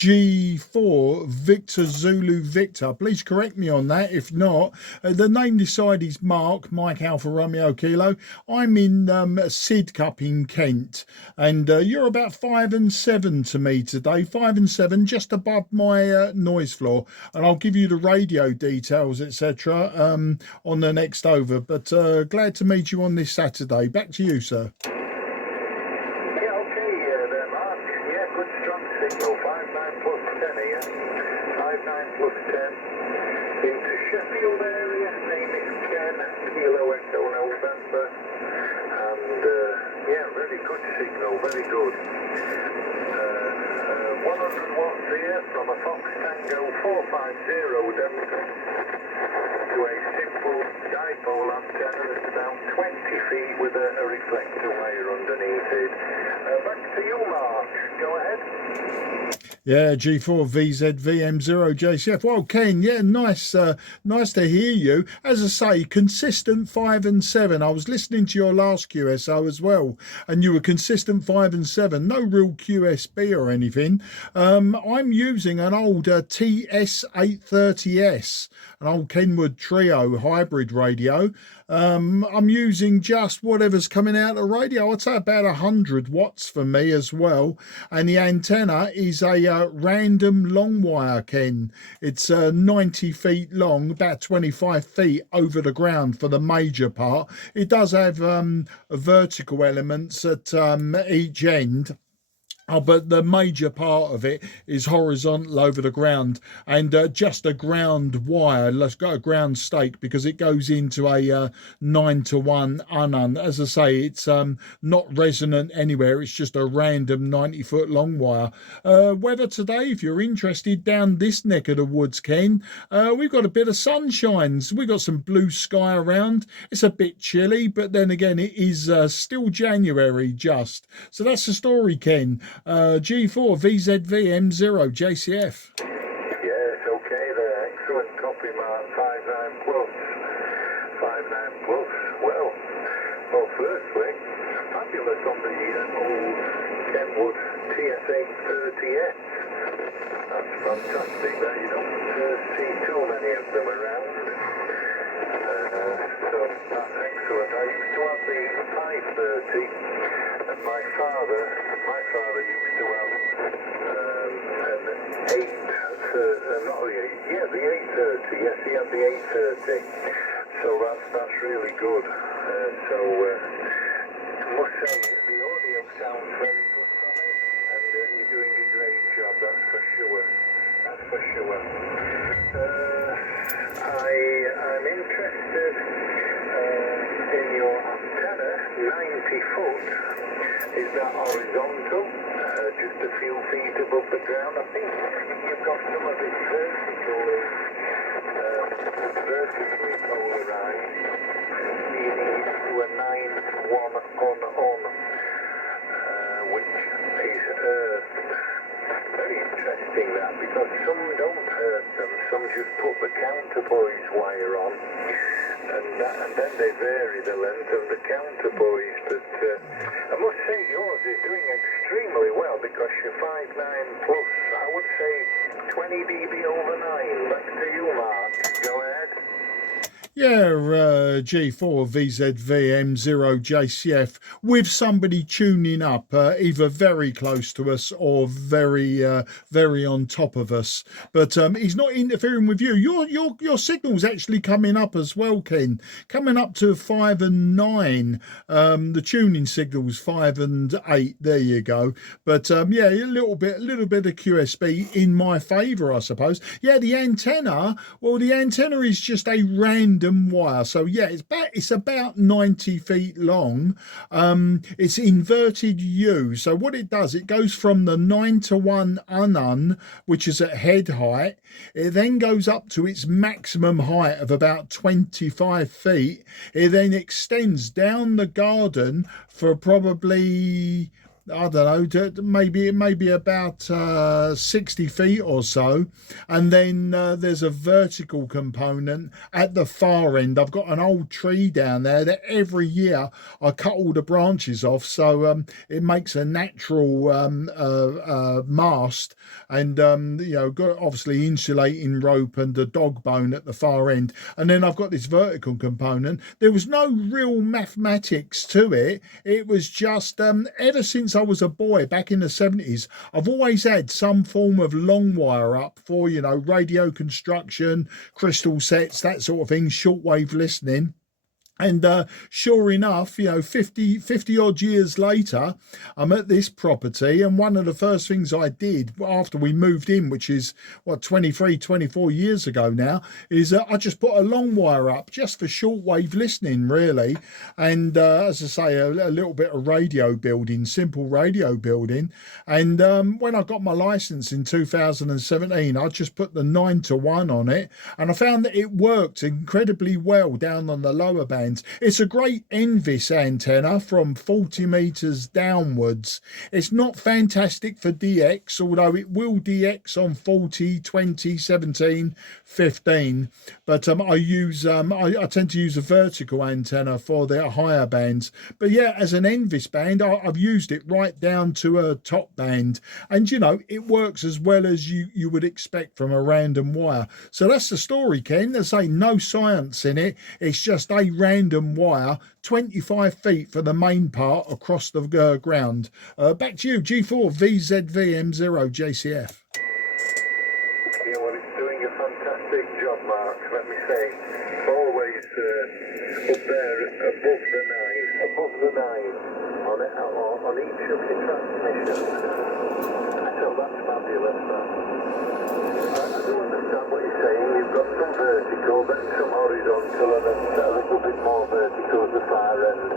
G4 Victor Zulu Victor. Please correct me on that. If not, the name beside is Mike Alpha Romeo Kilo. I'm in Sidcup in Kent, and you're about 5 and 7 to me today. 5 and 7, just above my noise floor, and I'll give you the radio details, etc. On the next over. But glad to meet you on this Saturday. Back to you, sir. Strong signal, 59 plus 10 here, 59 plus 10, into Sheffield area, name is Ken, Kilo Echo November, and yeah, very good signal, very good. 100 watts here from a Fox Tango 450 Delta to a simple dipole antenna that's about 20 feet with a reflector wire underneath it. Back to you, Mark. Go ahead. Yeah, G4 VZVM0 JCF. Well, Ken, yeah, nice to hear you. As I say, consistent 5 and 7. I was listening to your last QSO as well, and you were consistent 5 and 7. No real QSB or anything. I'm using an old TS-830S, an old Kenwood Trio hybrid radio. I'm using just whatever's coming out of radio. I'd say about 100 watts for me as well. And the antenna is a random long wire, Ken. It's 90 feet long, about 25 feet over the ground for the major part. It does have vertical elements at each end. Oh, but the major part of it is horizontal over the ground, and just a ground wire. Let's go a ground stake, because it goes into a 9-to-1 unun. As I say, it's not resonant anywhere. It's just a random 90-foot long wire. Weather today, if you're interested, down this neck of the woods, Ken, we've got a bit of sunshine. We've got some blue sky around. It's a bit chilly, but then again, it is still January just. So that's the story, Ken. G4 VZVM0 JCF. Yes, okay there. Excellent copy, Mark. 59 plus. 59 plus. Well, firstly, fabulous on the old Kenwood TS-830S. That's fantastic. There you don't see too many of them around. So that's excellent. I used to have the 530. And my father used to have an 8, the 830, yes, he had the 830, so that's really good. I must say, the audio sounds very good from it, and you're doing a great job, that's for sure. I'm interested in your antenna, 90 foot. Is that horizontal? Just a few feet above the ground? I think you've got some of it vertically polarized, leading to a 9-to-1 on, which is earthed. Very interesting that, because some don't earth them, some just put the counterpoise wire on, and then they vary the length of the counterpoise. But I must say yours is doing extremely well, because you're 59 plus. I would say 20 dB over 9. Back to you, Mark. Go ahead. Yeah, G4 VZVM0 JCF, with somebody tuning up, either very close to us or very on top of us. But he's not interfering with you. Your signal's actually coming up as well, Ken. Coming up to 5 and 9. The tuning signal's 5 and 8. There you go. But yeah, a little bit of QSB in my favour, I suppose. Yeah, the antenna is just a random wire, so yeah, it's about 90 feet long. It's inverted U, so what it does, it goes from the 9-to-1 unun, which is at head height. It then goes up to its maximum height of about 25 feet. It then extends down the garden for probably I don't know, maybe about 60 feet or so, and then there's a vertical component at the far end. I've got an old tree down there that every year I cut all the branches off, so it makes a natural mast, and got obviously insulating rope and a dog bone at the far end, and then I've got this vertical component. There was no real mathematics to it. It was just ever since I was a boy back in the 70s, I've always had some form of long wire up for, radio construction, crystal sets, that sort of thing, shortwave listening. And sure enough, 50 odd years later, I'm at this property. And one of the first things I did after we moved in, which is 23, 24 years ago now, is I just put a long wire up just for shortwave listening, really. And as I say, a little bit of radio building, simple radio building. And when I got my license in 2017, I just put the 9-to-1 on it. And I found that it worked incredibly well down on the lower band. It's a great NVIS antenna from 40 meters downwards. It's not fantastic for DX, although it will DX on 40, 20, 17, 15. But I tend to use a vertical antenna for the higher bands. But yeah, as an NVIS band, I've used it right down to a top band, and it works as well as you would expect from a random wire. So that's the story, Ken. There's no science in it. It's just a random wire, 25 feet for the main part across the ground. Back to you, G4 VZVM0 JCF. Yeah, well, it's doing a fantastic job, Mark, let me say. Always up there above the nine on each of the transmissions. So that's fabulous, that. I do understand what you're saying. You've got some vertical, but some horizontal, and then a little bit more vertical at the far end,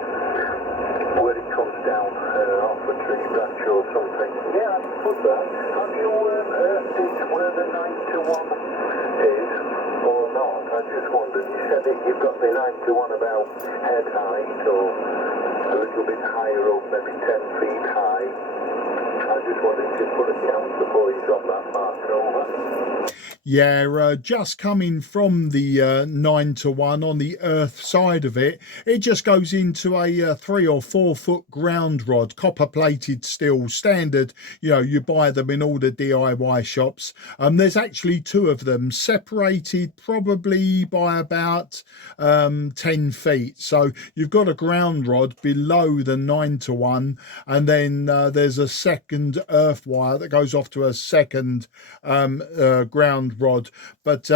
where it comes down off a tree branch or something. Yeah, I can put that. Have you earthed it where the 9-to-1 is, or not? I just wondered. You said that you've got the 9-to-1 about head height, or a little bit higher up, maybe 10 feet high. I just wanted to put a count the boys on that, Mark. Over. Yeah, just coming from the 9-to-1 on the earth side of it, it just goes into a 3 or 4 foot ground rod, copper plated steel, standard. You buy them in all the DIY shops. There's actually 2 of them, separated probably by about 10 feet. So you've got a ground rod below the 9-to-1, and then there's a second earth wire that goes off to a second ground rod, but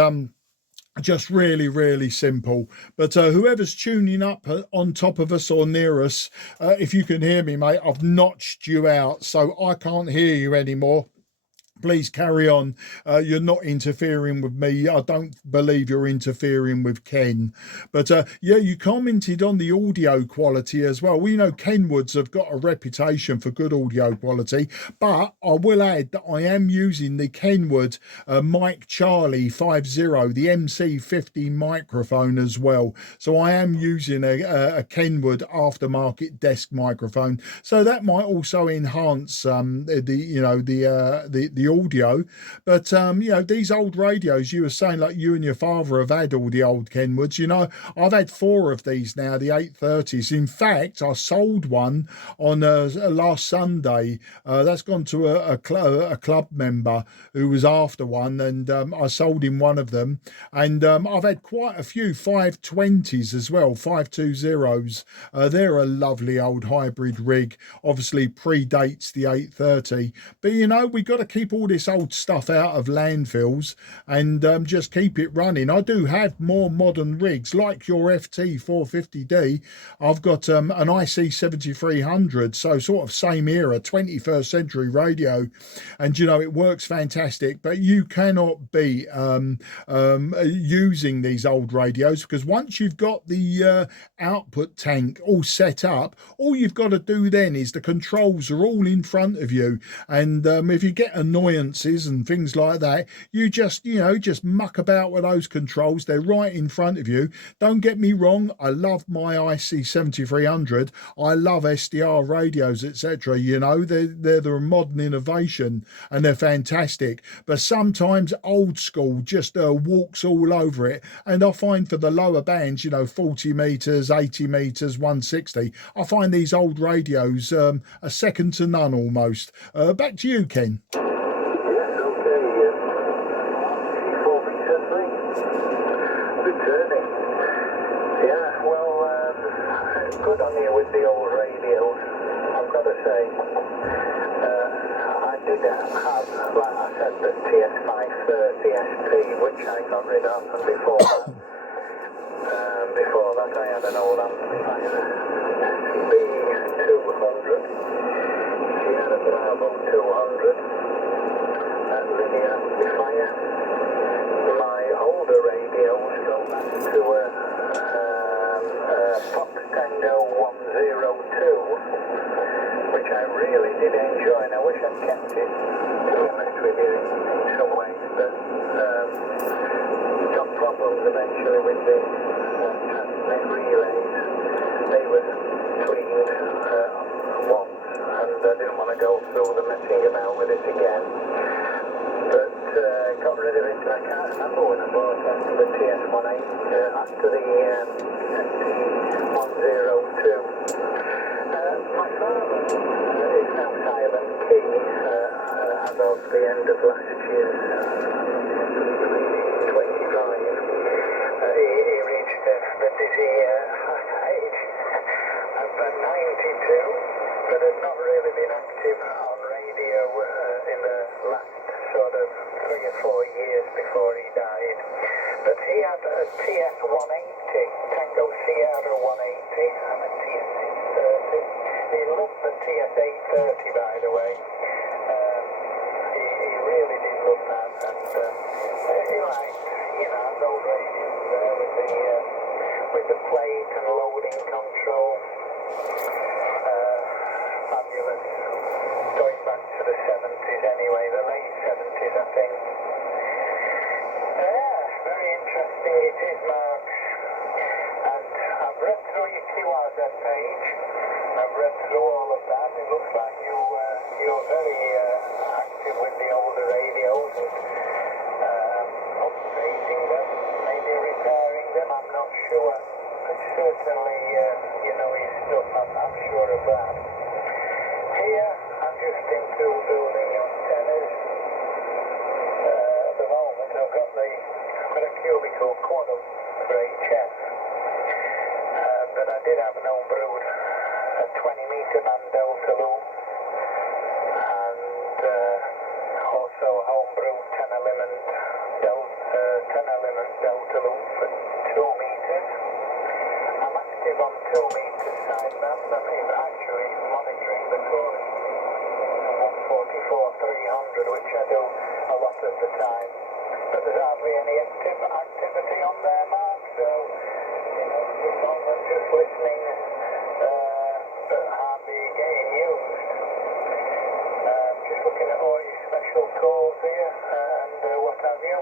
just really, really simple. But whoever's tuning up on top of us or near us, if you can hear me, mate, I've notched you out, so I can't hear you anymore. Please carry on. You're not interfering with me. I don't believe you're interfering with Ken. But yeah, you commented on the audio quality as well. Kenwoods have got a reputation for good audio quality, but I will add that I am using the Kenwood Mike Charlie 50, the MC50 microphone as well. So I am using a Kenwood aftermarket desk microphone. So that might also enhance the audio. But these old radios, you were saying, like, you and your father have had all the old Kenwoods. I've had 4 of these now, the 830s. In fact, I sold one on last Sunday. That's gone to a club member who was after one, and I sold him one of them. And I've had quite a few 520s as well, 520s. They're a lovely old hybrid rig, obviously predates the 830. But we got to keep all this old stuff out of landfills and just keep it running. I do have more modern rigs, like your FT450D. I've got an IC7300, so sort of same era, 21st century radio, and it works fantastic. But you cannot be using these old radios, because once you've got the output tank all set up, all you've got to do then is the controls are all in front of you, and if you get annoyed annoyances and things like that, you just, just muck about with those controls. They're right in front of you. Don't get me wrong, I love my IC7300. I love SDR radios, etc. They're the modern innovation and they're fantastic. But sometimes old school just walks all over it. And I find for the lower bands, 40 meters, 80 meters, 160, I find these old radios a second to none almost. Back to you, Ken. Yes, okay. 4 meter 3. Returning. Yeah, well, good on you with the old radios, I've got to say. I did have, like I said, the TS-830S, which I got rid of, and before that I had an old amplifier, B200. She had a Bravo 200, a linear amplifier. My older radios go back to a Fox Tango 102, which I really did enjoy, and I wish I'd kept it, to be honest with you, in some ways, but got problems eventually with the transmit relays. They were cleaned once, and I didn't want to go through the messing about with it again. But got rid of it. I can't remember when I bought after the TS-18, after the ST-102. My father is now Silent Key as of the end of last year, 25. He reached the dizzy age of 92, but had not really been active on radio in the last sort of 3 or 4 years before he died. But he had a TS-180, Tango Sierra 180, and a TS-830. He loved the TS-830, by the way. He really did love that, and he liked, those radios there with the plate and loading control. Fabulous. Going back to the 70s anyway, the late 70s, I think. Yeah, very interesting it is, Mark. And I've read through your QRZ page. I've read through all of that. It looks like you're very active with the older radios and updating them, maybe repairing them, I'm not sure. But certainly, his stuff, I'm sure of that. Here, I'm just into building antennas. At the moment, I've got a cubicle quantum for HF. But I did have an homebrewed 20-meter band delta loop, and also a homebrewed 10-element delta loop for 2 meters. I'm active on 2 meters sideband. That is actually monitoring the chorus 144-300, which I do a lot of the time. But there's hardly any activity on there, Mark, so it's all just listening, but hardly getting used. Just looking at all your special calls here and what have you.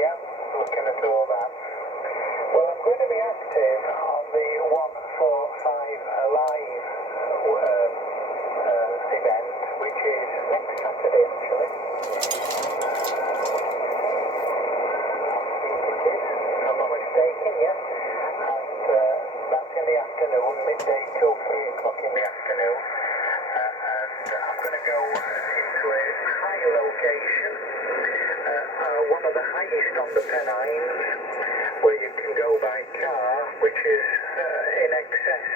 Yeah, looking at all that. Well, I'm going to be active on the 145 Alive event, which is next Saturday actually. If I'm not mistaken, yeah. And that's in the afternoon, midday till 3 o'clock in the afternoon. And I'm going to go into a high location, one of the highest on the Pennines, where you can go by car, which is in excess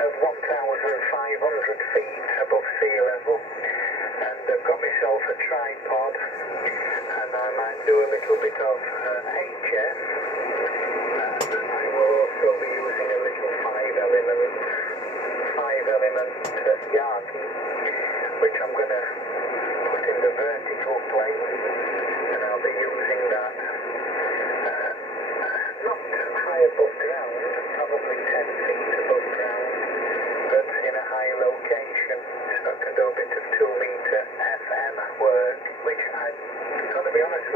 of 1,500 feet above sea level. And I've got myself a tripod, and I might do a little bit of HF, and I will also be using a little 5-element Yagi, which I'm going to put in the vertical plane, and I'll be using that not high above ground, probably 10 feet above ground, but in a high location, so I can do a bit of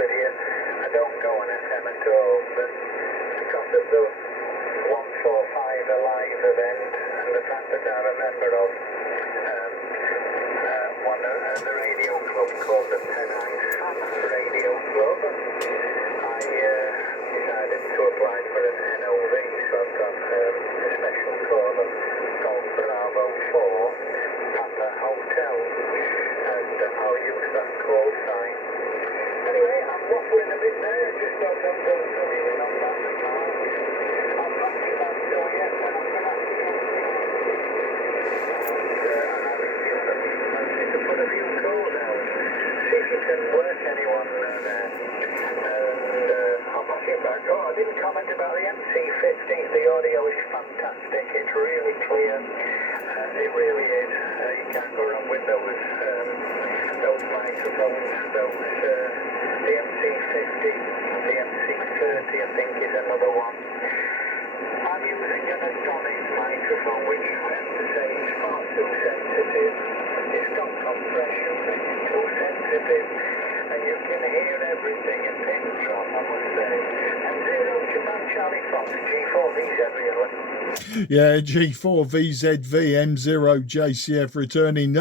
with you, I don't go on FM at all, but because of the 145 Alive event and the fact that I'm a member of one of the radio club called the Penang Fans Radio Club, I decided to apply for an NOV, so I've got a special call of Golf Bravo 4 Papa Hotel, and I'll use that call sign. Anyway, I'm waffling a bit there, just got some done on that mark. I'm not too bad still yet, but I'm going to have to go. And I feel that I need to put a few calls out, see if you can work anyone there. I'm looking back. Oh, I didn't comment about the MC50. The audio is fantastic. It's really clear. It really is. You can't go wrong with those microphones. The MC50, the MC30, I think, is another one. I'm using an Adonis microphone, which I have to say is far too sensitive. It's got compression, but it's too sensitive. And you can hear everything a pin drop, I must say. M0 Japan Charlie Fox, G4V7 Yeah, G4VZV M0 JCF returning.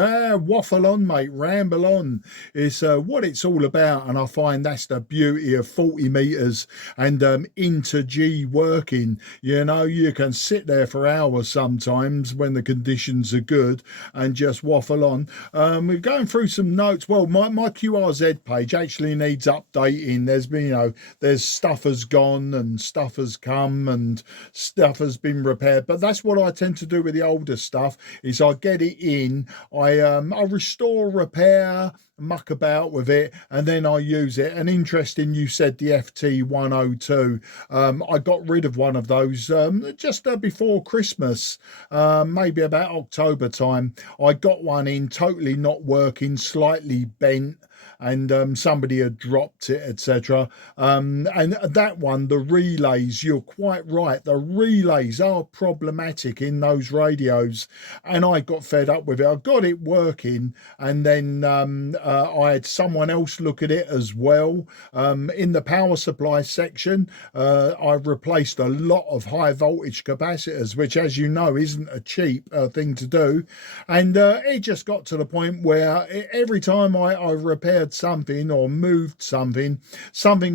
Waffle on, mate, ramble on. It's what it's all about, and I find that's the beauty of 40 meters and inter G working. You know, you can sit there for hours sometimes when the conditions are good and just waffle on. We're going through some notes. Well, my QRZ page actually needs updating. There's been, you know, there's stuff has gone and stuff has come and stuff has been repaired, but that's what I tend to do with the older stuff. Is I get it in, I restore, repair, muck about with it, and then I use it. And interesting, you said the FT-102. I got rid of one of those just before Christmas, maybe about October time. I got one in, totally not working, slightly bent, and somebody had dropped it, etc. And that one, the relays, you're quite right, the relays are problematic in those radios, and I got fed up with it. I got it working, and then I had someone else look at it as well. In the power supply section, I replaced a lot of high voltage capacitors, which, as you know, isn't a cheap thing to do. And it just got to the point where every time I repaired something or moved something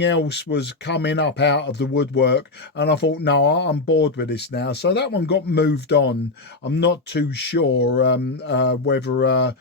else was coming up out of the woodwork, and I thought, no, I'm bored with this now. So that one got moved on. I'm not too sure whether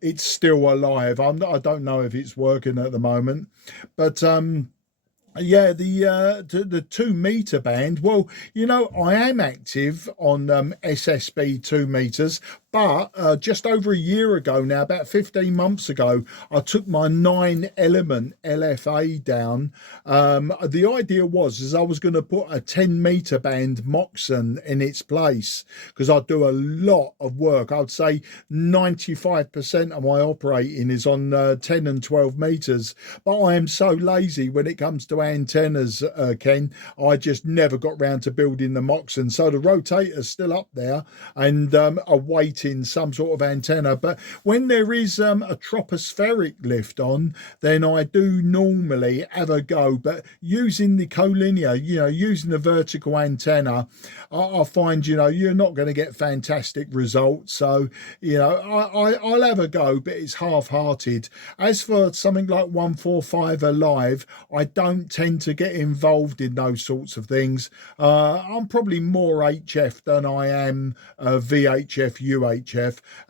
it's still alive. I don't know if it's working at the moment, but yeah, the 2 meter band. Well, you know, I am active on SSB 2 meters, but just over a year ago now, about 15 months ago, I took my 9 element LFA down. The idea was I was going to put a 10 meter band Moxon in its place, because I do a lot of work. I'd say 95% of my operating is on 10 and 12 meters, but I am so lazy when it comes to antennas, Ken. I just never got round to building the Moxon, so the rotator's still up there and awaiting some sort of antenna. But when there is a tropospheric lift on, then I do normally have a go. But using the collinear, you know, using the vertical antenna, I find, you know, you're not going to get fantastic results. So, you know, I'll have a go, but it's half-hearted. As for something like 145 Alive, I don't tend to get involved in those sorts of things. I'm probably more HF than I am VHF, UHF.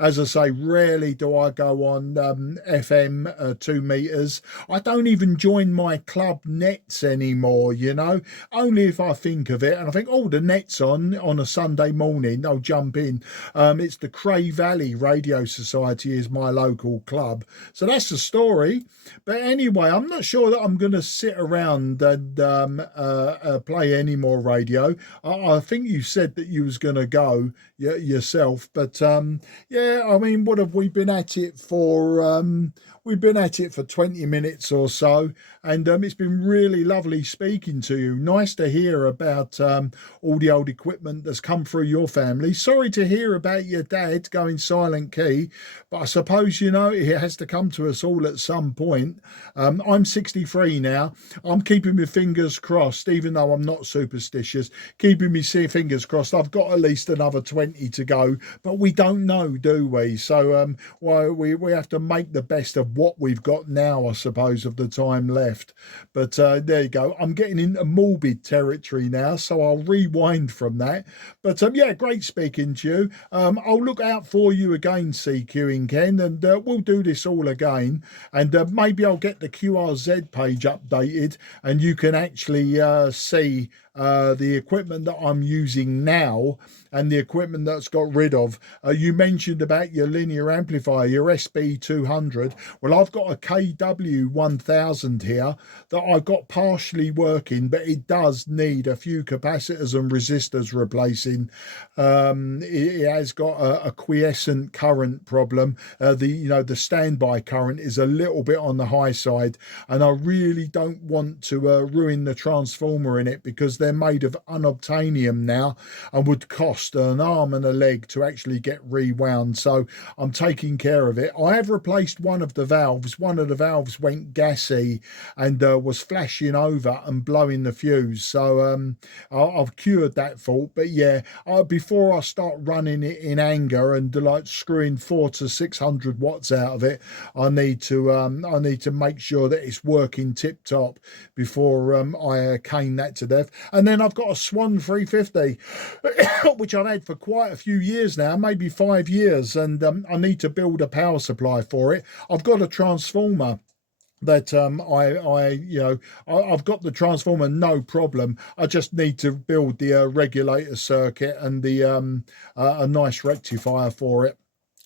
As I say, rarely do I go on FM 2 meters. I don't even join my club nets anymore, you know, only if I think of it and I think, oh, the net's on a Sunday morning, I'll jump in. It's the Cray Valley Radio Society is my local club. So that's the story. But anyway, I'm not sure that I'm going to sit around and play any more radio. I think you said that you was going to go yourself, but yeah, I mean, what have we been at it for? We've been at it for 20 minutes or so, and it's been really lovely speaking to you. Nice to hear about all the old equipment that's come through your family. Sorry to hear about your dad going silent key, but I suppose, you know, it has to come to us all at some point. I'm 63 now. I'm keeping my fingers crossed, even though I'm not superstitious, keeping my fingers crossed. I've got at least another 20 to go, but we don't know, do we? So well, we have to make the best of what we've got now, I suppose, of the time left. But there you go. I'm getting into morbid territory now, so I'll rewind from that. But yeah, great speaking to you. I'll look out for you again, CQing Ken, and we'll do this all again. And maybe I'll get the QRZ page updated, and you can actually see the equipment that I'm using now and the equipment that's got rid of. You mentioned about your linear amplifier, your SB200. Well, I've got a KW1000 here that I've got partially working, but it does need a few capacitors and resistors replacing. It has got a quiescent current problem. The standby current is a little bit on the high side, and I really don't want to ruin the transformer in it, because they're made of unobtainium now and would cost an arm and a leg to actually get rewound. So I'm taking care of it. I have replaced one of the valves. One of the valves went gassy and was flashing over and blowing the fuse. So I've cured that fault. But yeah, before I start running it in anger and like screwing 400 to 600 watts out of it, I need to make sure that it's working tip top before I cane that to death. And then I've got a Swan 350, which I've had for quite a few years now, maybe 5 years, and I need to build a power supply for it. I've got a transformer that I've got the transformer, no problem. I just need to build the regulator circuit and the a nice rectifier for it.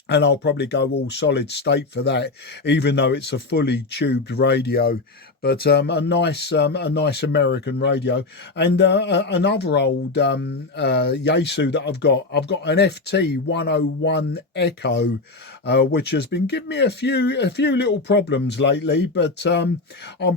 And I'll probably go all solid state for that, even though it's a fully tubed radio. But a nice American radio. And another old Yaesu that I've got an FT101 Echo, which has been giving me a few little problems lately. But I'm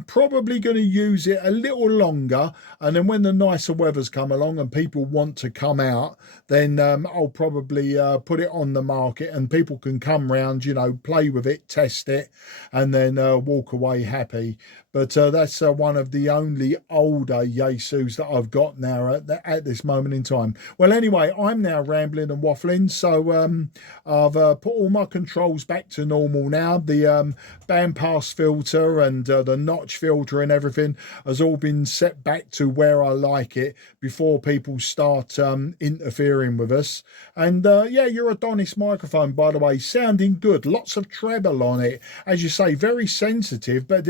probably going to use it a little longer, and then when the nicer weather's come along and people want to come out, then I'll probably put it on the market, and people can come round, play with it, test it, and then walk away happy. But that's one of the only older Yaesus that I've got now at this moment in time. Well, anyway, I'm now rambling and waffling, so I've put all my controls back to normal now. The bandpass filter and the notch filter and everything has all been set back to where I like it before people start interfering with us. And yeah, your Adonis microphone, by the way, sounding good. Lots of treble on it. As you say, very sensitive, but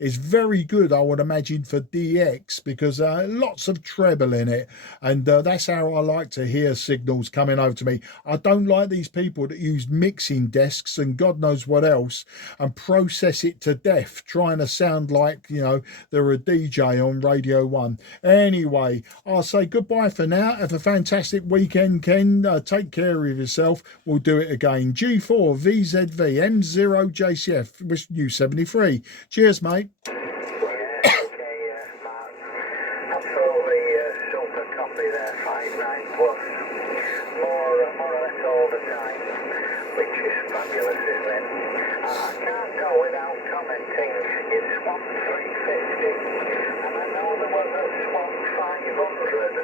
it's very good, I would imagine, for DX, because lots of treble in it. And that's how I like to hear signals coming over to me. I don't like these people that use mixing desks and God knows what else and process it to death, trying to sound like, they're a DJ on Radio 1. Anyway, I'll say goodbye for now. Have a fantastic weekend, Ken. Take care of yourself. We'll do it again. G4 VZV M0 JCF, wishing you 73. Cheers, mate. Absolutely super copy there, 5.9 plus, more or less all the time, which is fabulous, isn't it? I can't go without commenting, it's Swan 350, and I know there was a Swan 500,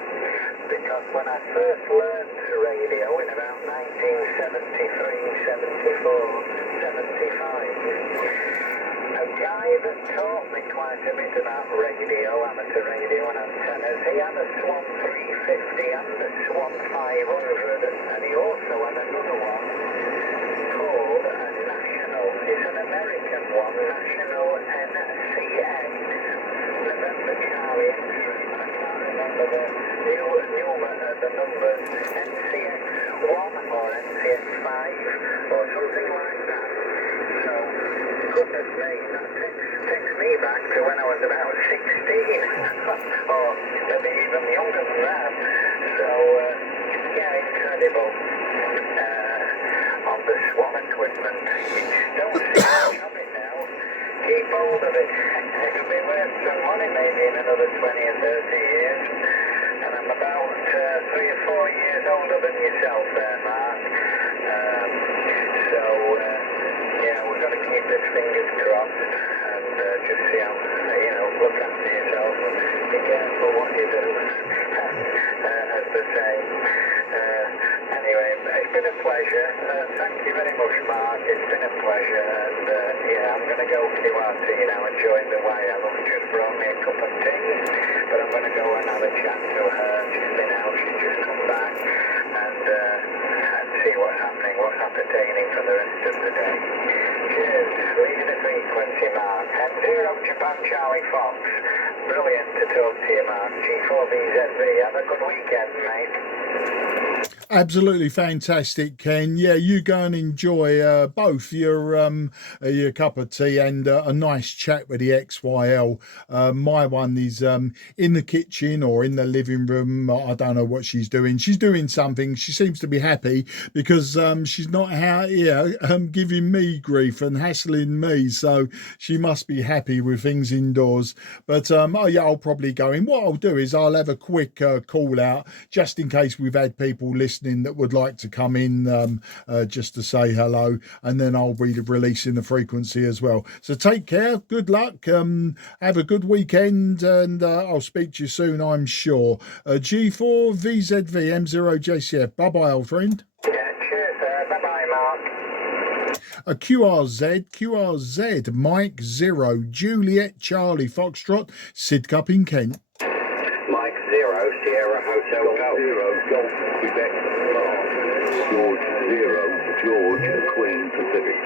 because when I first learned radio in about 1973, 74, 75, a guy that taught me quite a bit about radio, amateur radio and antennas, he had a Swan 350 and a Swan 500, and he also had another one called a National. It's an American one, National NCX, November Charlie X-ray. I can't remember the numbers, NCX1 or NCX5 or something like that. So, goodness me, that takes me back to when I was about 16, or maybe even younger than that. So, yeah, incredible. of it. It could be worth some money maybe in another 20 or 30 years. And I'm about 3 or 4 years older than yourself there, Mark. So, we've got to keep the fingers crossed and just see how, look after yourself and be careful what you do, as they say. Anyway, it's been a pleasure. Thank you very much, Mark. It's been a pleasure. And, I'm going to go QRT now and join the way. I've just brought me a cup of tea, but I'm going to go and have a chat to her. She's been out. She's just come back. And see what's happening, what's appertaining for the rest of the day. Cheers. Leave the frequency, Mark. M0 Japan Charlie Fox. Brilliant to talk to you, Mark. G4VZV. Have a good weekend, mate. Absolutely fantastic, Ken. Yeah, you go and enjoy both your cup of tea and a nice chat with the XYL. My one is in the kitchen or in the living room. I don't know what she's doing. She's doing something. She seems to be happy because she's not out here giving me grief and hassling me. So she must be happy with things indoors. But I'll probably go in. What I'll do is I'll have a quick call out just in case we've had people listening that would like to come in just to say hello, and then I'll be releasing the frequency as well. So take care, good luck, have a good weekend, and I'll speak to you soon, I'm sure. G4 VZV M0 JCF. Bye bye, old friend. Yeah, cheers, bye bye, Mark. A QRZ Mike 0 Juliet Charlie Foxtrot Sidcup in Kent. Mike 0 Sierra Hotel Golf. 0 Golf Quebec. George 0 George Queen Pacific.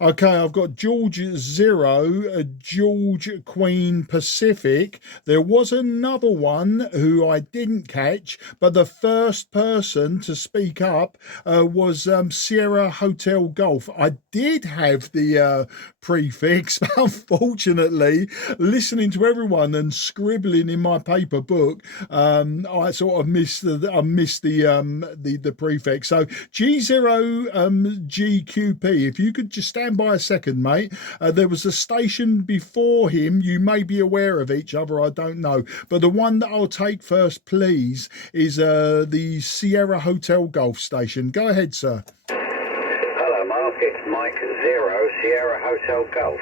Okay, I've got George 0 George Queen Pacific. There was another one who I didn't catch, but the first person to speak up was Sierra Hotel Golf. I did have the prefix, but unfortunately, listening to everyone and scribbling in my paper book, I sort of missed the prefix. So G0 GQP, if you could just stand by a second, mate. There was a station before him. You may be aware of each other, I don't know. But the one that I'll take first, please, is the Sierra Hotel Golf station. Go ahead, sir. Hello, Mark. It's Mike 0 Sierra Hotel Golf.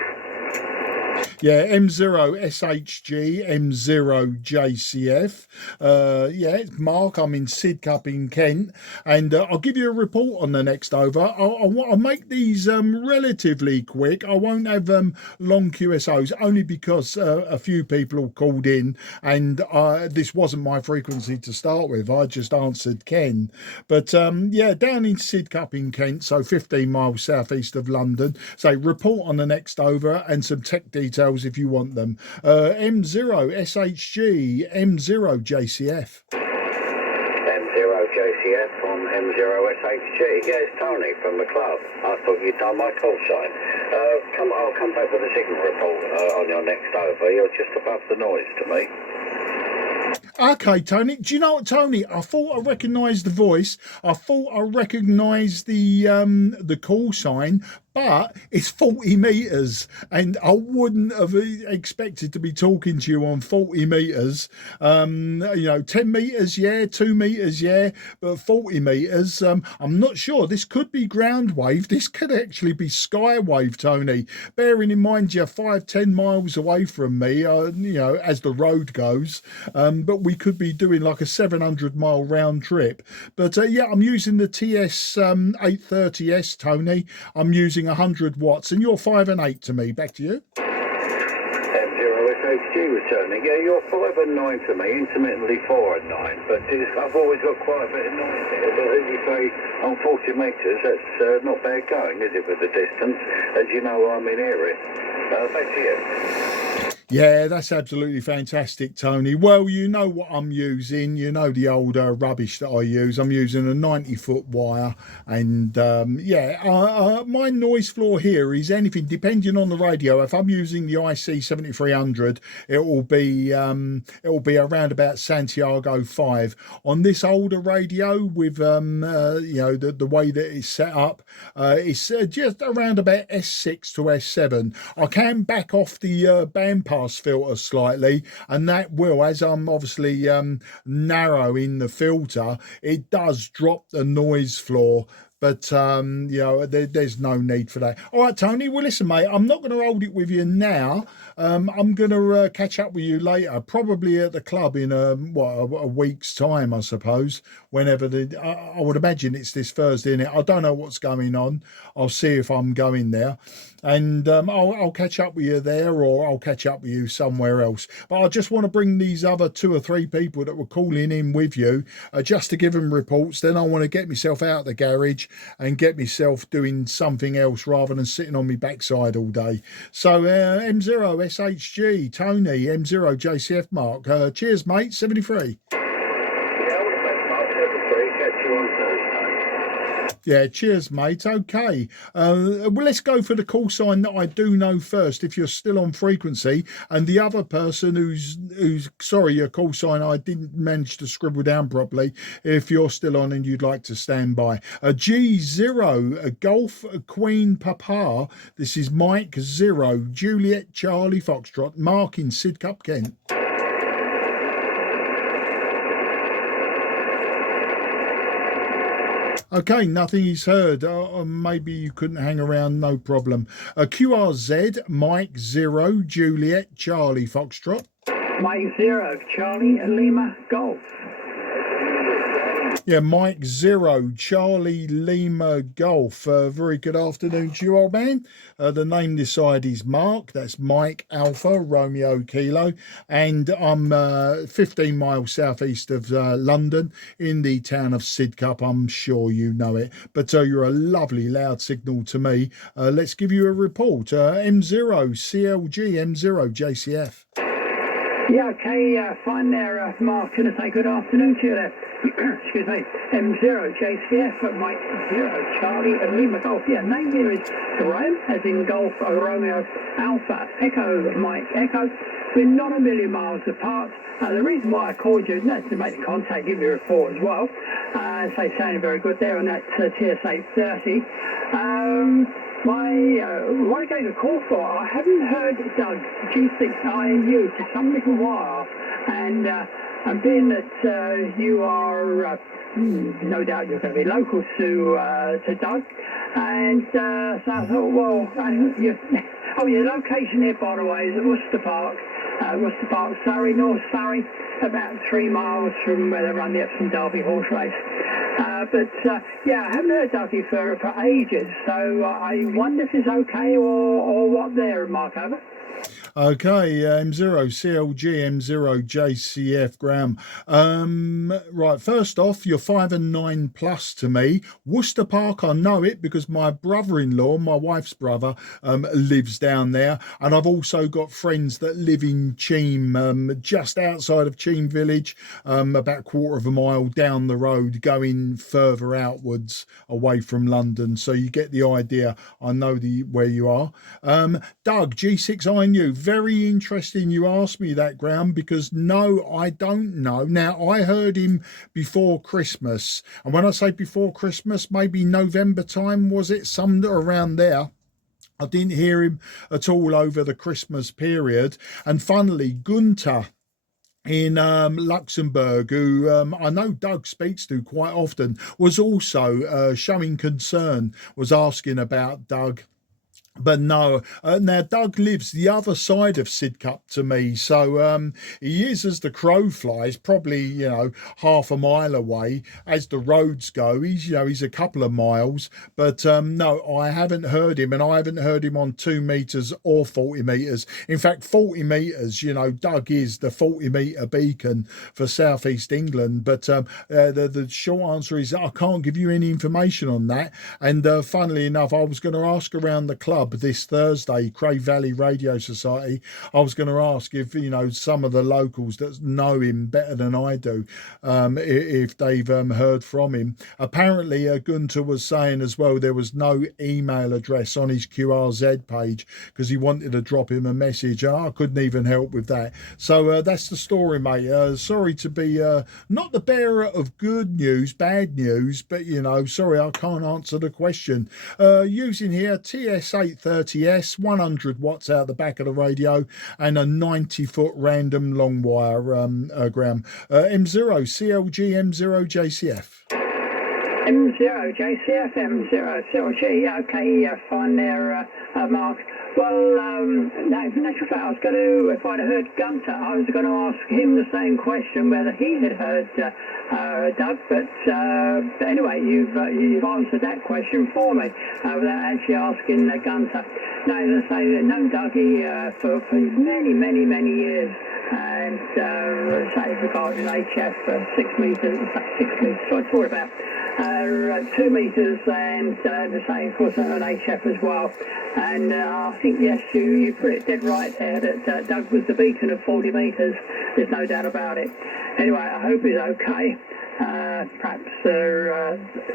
Yeah, M0 SHG, M0 JCF. It's Mark. I'm in Sidcup in Kent, and I'll give you a report on the next over. I'll make these relatively quick. I won't have long QSOs, only because a few people have called in, and this wasn't my frequency to start with. I just answered Ken. But down in Sidcup in Kent, so 15 miles southeast of London. So report on the next over and some tech details if you want them. M0 SHG, M0 JCF. M0 JCF on M0 SHG. Yeah, it's Tony from the club. I thought you'd done my call sign. I'll come back with a signal report on your next over. You're just above the noise to me. Okay, Tony. Do you know what, Tony? I thought I recognised the voice. I thought I recognised the call sign, but it's 40 metres, and I wouldn't have expected to be talking to you on 40 metres. 10 metres, yeah, 2 metres, yeah, but 40 metres, I'm not sure. This could be ground wave. This could actually be sky wave, Tony. Bearing in mind you're 5-10 miles away from me, as the road goes, but we could be doing like a 700-mile round trip. But I'm using the TS-830S, Tony. I'm using 100 watts, and you're 5 and 8 to me. Back to you. M0SHG returning. Yeah, you're 5 and 9 to me, intermittently 4 and 9, but I've always got quite a bit of noise here. But as you say, on 40 metres, that's not bad going, is it, with the distance? As you know, I'm in Erith. Back to you. Yeah, that's absolutely fantastic, Tony. Well, you know what I'm using. You know the older rubbish that I use. I'm using a 90-foot wire, and my noise floor here is anything depending on the radio. If I'm using the IC 7300, it will be around about Santiago 5. On this older radio, with the way that it's set up, it's just around about S6 to S7. I can back off the bandpass filter slightly, and that will, as I'm obviously narrow in the filter, it does drop the noise floor. But there's no need for that. All right, Tony. Well, listen, mate. I'm not going to hold it with you now. I'm going to catch up with you later, probably at the club in a week's time, I suppose. Whenever I would imagine it's this Thursday, innit? I don't know what's going on. I'll see if I'm going there, and I'll catch up with you there, or I'll catch up with you somewhere else. But I just want to bring these other 2 or 3 people that were calling in with you, just to give them reports. Then I want to get myself out the garage and get myself doing something else rather than sitting on my backside all day. So M0 SHG, Tony, M0 JCF Mark. Cheers, mate. 73. Yeah, cheers, mate. Okay. Well, let's go for the call sign that I do know first, if you're still on frequency. And the other person who's sorry, your call sign I didn't manage to scribble down properly, if you're still on and you'd like to stand by. G0, a Golf Queen Papa. This is Mike 0, Juliet Charlie Foxtrot, Mark in Sidcup, Kent. Okay, nothing is heard. Maybe you couldn't hang around, no problem. QRZ, Mike 0, Juliet, Charlie, Foxtrot. Mike 0, Charlie, Lima, Golf. Yeah, Mike 0, Charlie Lima Golf. Very good afternoon to you, old man. The name this side is Mark. That's Mike Alpha Romeo Kilo. And I'm 15 miles southeast of London in the town of Sidcup. I'm sure you know it. But you're a lovely loud signal to me. Let's give you a report. M0 CLG, M0 JCF. Yeah, okay, fine there, Mark. Can I say good afternoon to you there? Excuse me. M0 JCF, Mike 0, Charlie and Lima Golf. Yeah, name here is Graham, as in Golf Romeo Alpha Echo Mike Echo. We're not a million miles apart. The reason why I called you is to make the contact, give you a report as well. They sounded very good there on that TS-830. What I gave a call for, I haven't heard Doug G6INU for some little while, and being that you are no doubt you're going to be local to Doug, and so I thought, well, your location here, by the way, is at Worcester Park, Surrey, North Surrey, about 3 miles from where they run the Epsom Derby horse race. I haven't heard Dougie for ages, so I wonder if it's okay or what there, Mark, over. Okay, M0 CLG, M0 JCF, Graham. Right, first off, you're 5 and 9 plus to me. Worcester Park, I know it because my brother-in-law, my wife's brother, lives down there. And I've also got friends that live in Cheam, just outside of Cheam Village, about a quarter of a mile down the road, going further outwards away from London. So you get the idea. I know where you are. Doug, G6INU. Very interesting you asked me that, Graham, because no, I don't know. Now, I heard him before Christmas. And when I say before Christmas, maybe November time, was it? Somewhere around there. I didn't hear him at all over the Christmas period. And funnily, Gunter in Luxembourg, who I know Doug speaks to quite often, was also showing concern, was asking about Doug. But no, now Doug lives the other side of Sidcup to me, so he is, as the crow flies, probably half a mile away. As the roads go, he's a couple of miles. But no, I haven't heard him, and I haven't heard him on 2 meters or 40 meters. In fact, 40 meters, Doug is the 40-meter beacon for southeast England. But the short answer is I can't give you any information on that. And funnily enough, I was going to ask around the club. club this Thursday, Cray Valley Radio Society. I was going to ask if, some of the locals that know him better than I do, if they've heard from him. Apparently, Gunter was saying as well there was no email address on his QRZ page because he wanted to drop him a message, and I couldn't even help with that. So that's the story, mate. Sorry to be not the bearer of good news, bad news, but sorry I can't answer the question. Using here TS-830S, 100 watts out the back of the radio, and a 90-foot random long wire gram. M0 CLG M0 JCF. M0 JCF M0 CLG. Okay, fine there, Mark. Well, no, in actual fact, I was going to, if I'd heard Gunter, I was going to ask him the same question, whether he had heard Doug, but anyway, you've answered that question for me without actually asking Gunter. No, as I say, I've known Dougie for many years, and say regarding HF 6 metres, so I thought about 2 metres, and the same, of course, an HF as well. And I think, yes, you put it dead right there, that Doug was the beacon of 40 metres. There's no doubt about it. Anyway, I hope he's okay. Perhaps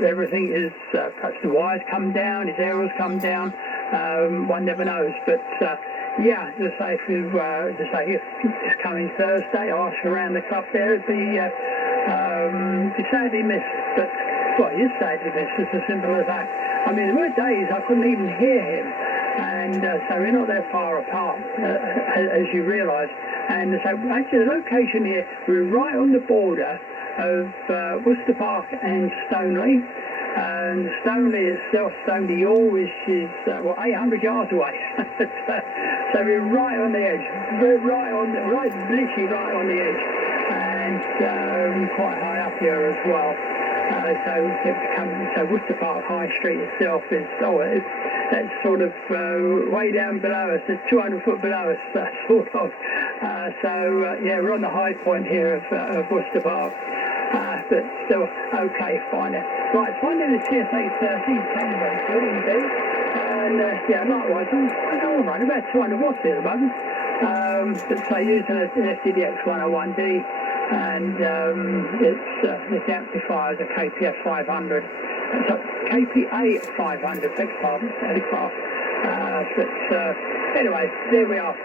everything is, perhaps the wires come down, his arrows come down. One never knows. But yeah, as I say, if it's coming Thursday, ask around the club there, it'd be sadly missed. But well, he is sadly missed. It's as simple as that. I mean, there were days I couldn't even hear him, and so we're not that far apart, as you realise. And so actually the location here, we're right on the border of Worcester Park and Stoneleigh. And Stoneleigh itself, Stoneleigh always is 800 yards away. So we're right on the edge, literally right on the edge, and quite high up here as well. So Worcester Park High Street itself is, that's sort of way down below us, it's 200 foot below us, sort of. Yeah, we're on the high point here of Worcester Park. But still, okay, fine. Right, finding the TS-830 came very good indeed. And yeah, likewise, I'm running about 200 watts here at the moment. But so using an SDDX 101D, and its amplifier is a KPF 500. So KPA 500, beg pardon, aircraft. But anyway, there we are.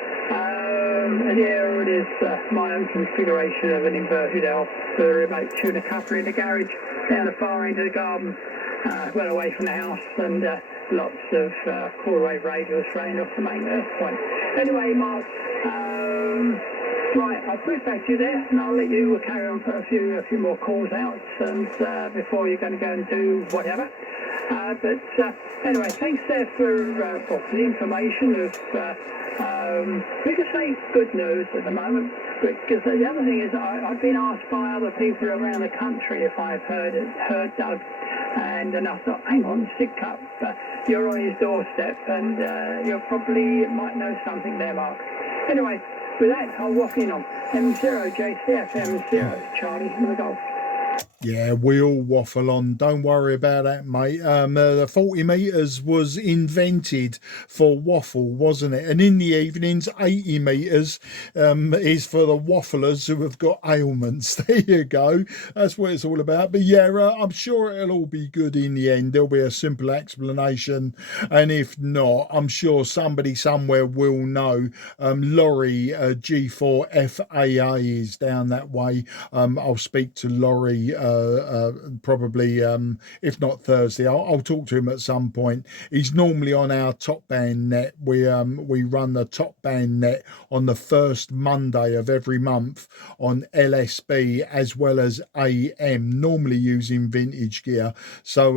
And here it is, my own configuration of an inverted L for a remote tuner coupler in the garage, down the far end of the garden, well away from the house, and lots of quarter wave radios running off the main earth point. Anyway, Mark, right, I'll put it back to you there, and I'll let you carry on for a few more calls out, and before you're going to go and do whatever. But anyway, thanks there for the information of, we could say good news at the moment, because the other thing is I've been asked by other people around the country if I've heard Doug, and I thought, hang on, stick up, you're on his doorstep, and you probably might know something there, Mark. Anyway, with that, I'll walk in on M0 JCF M0 Charlie from the Golf. Yeah, we all waffle on. Don't worry about that, mate. The 40 metres was invented for waffle, wasn't it? And in the evenings, 80 metres is for the wafflers who have got ailments. There you go. That's what it's all about. But yeah, I'm sure it'll all be good in the end. There'll be a simple explanation. And if not, I'm sure somebody somewhere will know. Laurie, G4FAA is down that way. I'll speak to Laurie probably if not Thursday. I'll talk to him at some point. He's normally on our top band net. We run the top band net on the first Monday of every month on LSB as well as AM, normally using vintage gear. So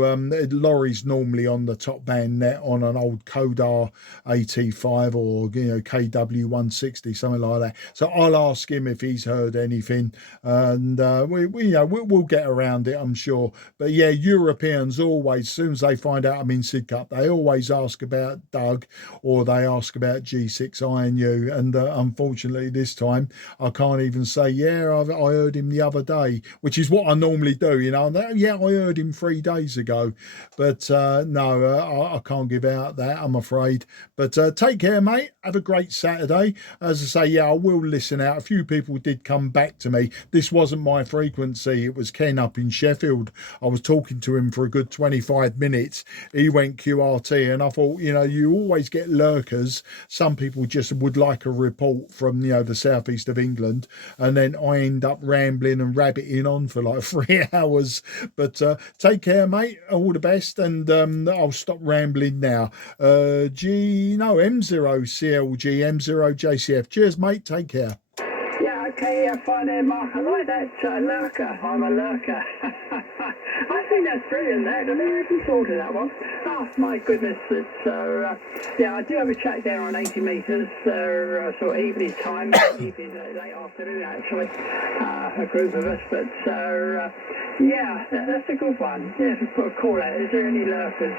Laurie's normally on the top band net on an old Kodar AT5 or KW160, something like that. So I'll ask him if he's heard anything, and we'll get get around it, I'm sure. But yeah, Europeans always, as soon as they find out I'm in Sid Cup, they always ask about Doug or they ask about G6 INU. And unfortunately, this time I can't even say, yeah, I heard him the other day, which is what I normally do, you know. Yeah, I heard him 3 days ago. But no, I can't give out that, I'm afraid. But take care, mate. Have a great Saturday. As I say, yeah, I will listen out. A few people did come back to me. This wasn't my frequency. It was Ken up in Sheffield. I was talking to him for a good 25 minutes. He went QRT, and I thought, you know, you always get lurkers. Some people just would like a report from, you know, the southeast of England, and then I end up rambling and rabbiting on for like 3 hours. But take care, mate. All the best, and I'll stop rambling now. M0 CLG, M0 JCF. Cheers, mate. Take care. Yeah, okay, fine there, Mark. I like that lurker. I'm a lurker. I think that's brilliant, that. I never even thought of that one. Oh, my goodness. Yeah, I do have a chat there on 80 metres, sort of evening time, evening, late afternoon, actually, a group of us. But, yeah, that's a good one. Yeah, to put a call out. Is there any lurkers?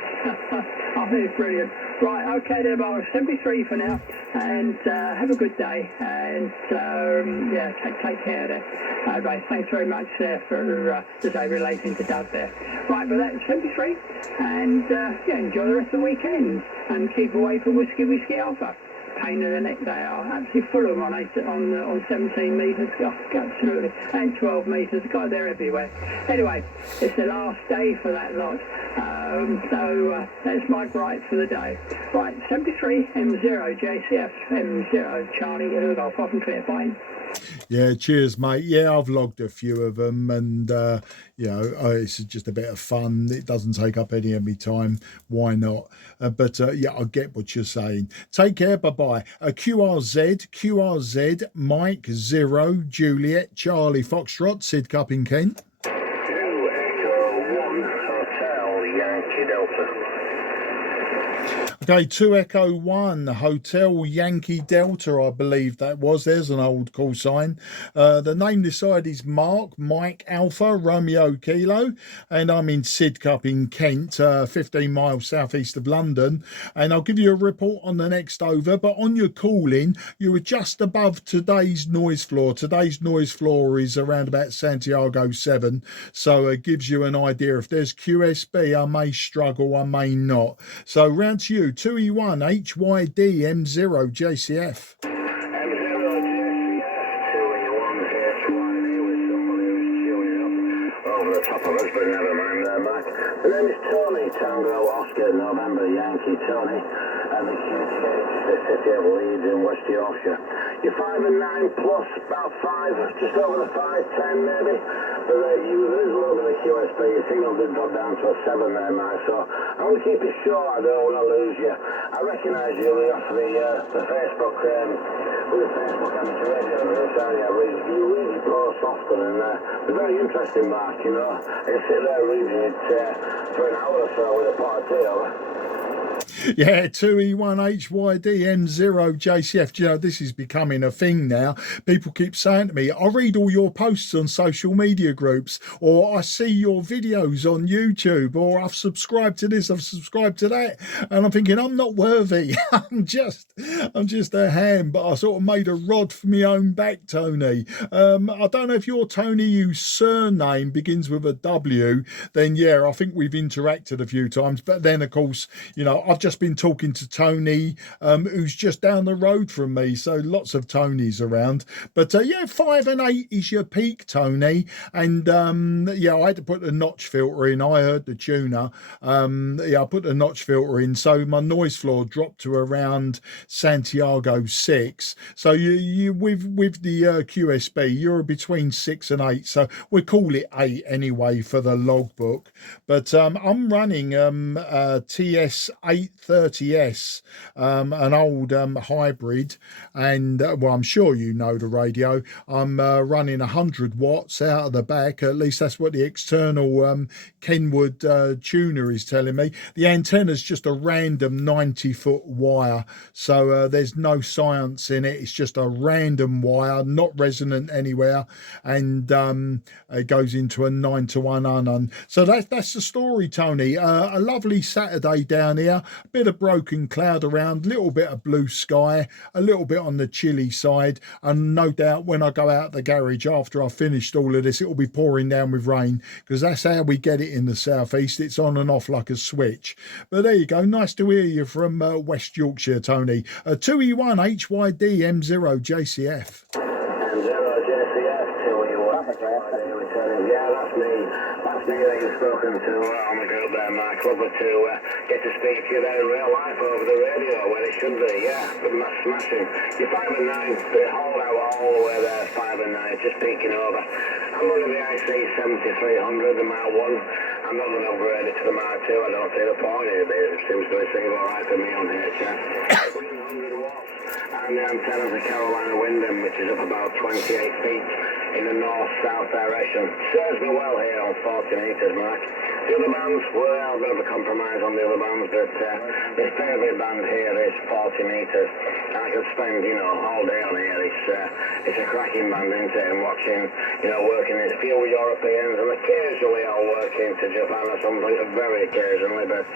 I think it's brilliant. Right, okay there, Mark. 73 for now. And have a good day. And, yeah, take care there. Right, thanks very much for today relating to Doug there. Right, but that's 73, and yeah, enjoy the rest of the weekend, and keep away from Whiskey Alpha. Pain in the neck they are, absolutely full of them on 17 metres, absolutely, and 12 metres, God, they're everywhere. Anyway, it's the last day for that lot, so that's my gripe for the day. Right, 73, M0, JCF, M0, Charlie, Golf, off and clear, fine. Yeah, cheers, mate. Yeah, I've logged a few of them, and you know, it's just a bit of fun. It doesn't take up any of my time. Why not? But yeah, I get what you're saying. Take care. Bye bye. QRZ, Mike 0, Juliet, Charlie Foxtrot, Sid Cup in Kent. 2 Echo 1 Hotel Yankee Delta. Okay, 2 Echo 1 Hotel Yankee Delta, I believe that was. There's an old call sign. The name this side is Mark, Mike Alpha, Romeo Kilo, and I'm in Sidcup in Kent, 15 miles southeast of London. And I'll give you a report on the next over, but on your call-in, you were just above today's noise floor. Today's noise floor is around about Santiago 7, so it gives you an idea. If there's QSB, I may struggle, I may not. So round to you. 2E1 HYD M0 JCF. M0 JCF, 2E1 HYD with somebody who's chewing up over the top of us, but never mind there, Mike. The name is Tony, Tango Oscar, November Yankee Tony, and the QTH, the city of Leeds in West Yorkshire. You're 5 and 9 plus, about 5, just over the 5'10 maybe. But you lose a little bit of QSB, your signal did drop down to a 7 there, Mike, so I want to keep it short, I don't want to lose you. I recognise you off the Facebook, with the Facebook amateur radio groups, you read your posts often, and they're very interesting, Mark, you know. I can sit there reading it for an hour or so with a pot of tea over. Yeah, 2E1 HYD M0 JCF. Do you know, this is becoming a thing now. People keep saying to me, I read all your posts on social media groups, or I see your videos on YouTube, or I've subscribed to this, I've subscribed to that. And I'm thinking, I'm not worthy. I'm just a ham, but I sort of made a rod for my own back, Tony. I don't know if you're Tony whose surname begins with a W, then yeah, I think we've interacted a few times. But then, of course, you know, I've just been talking to Tony, who's just down the road from me, so lots of Tonys around. But yeah, 5 and 8 is your peak, Tony. And yeah, I had to put a notch filter in. I heard the tuner. Yeah, I put a notch filter in, so my noise floor dropped to around Santiago 6. So you with the QSB, you're between 6 and 8. So we'll call it 8 anyway for the logbook. But I'm running TS-830S. TS-830S, an old hybrid, and well, I'm sure you know the radio. I'm running 100 watts out of the back. At least that's what the external Kenwood tuner is telling me. The antenna's just a random 90-foot wire, so there's no science in it. It's just a random wire, not resonant anywhere, and it goes into a 9-to-1 unknown. So that's the story, Tony. A lovely Saturday down here, bit of broken cloud around, little bit of blue sky, a little bit on the chilly side, and no doubt when I go out the garage after I've finished all of this, it'll be pouring down with rain, because that's how we get it in the southeast. It's on and off like a switch. But there you go. Nice to hear you from West Yorkshire, Tony. 2E1 HYD M0 JCF. M0 JCF, 2E1. Yeah, that's me. That's me that you've spoken to on the group there, Mark. Lovely to get to speak to you there in real life over the radio where it should be. Yeah, but that's smashing. You're 5 and 9, they hold out all the way there, 5 and 9, just peeking over. I'm running the IC7300, the Mark 1. I'm not going to upgrade it to the Mark 2. I don't see the point in it. It seems to receive all right for me on HS. 100 watts. And the antenna's a Carolina Wyndham, which is up about 28 feet in the north-south direction. Serves me well here on 40 metres, Mark. The other bands, well, a bit of a compromise on the other bands, but my favourite band here is 40 metres. And I could spend, all day on here. It's a cracking band, isn't it? And watching, working with a few Europeans, and occasionally I'll work into Japan or something, very occasionally, but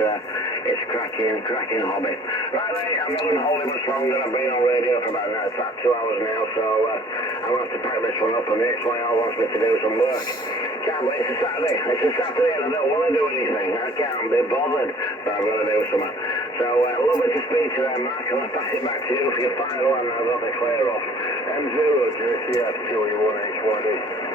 it's cracking hobby. Right, mate, I'm not going to hold it much longer. I've been on radio for about 2 hours now, so I'm going to have to pack this one up, and the XYL wants me to do some work. Can't believe it's a Saturday. It's a Saturday and I don't want to do anything. I can't be bothered, but I've got to do something. So, lovely to speak to you, Mark, and I'll pass it back to you for your final one. I've got to clear off. M0 JCF 2E1 HYD.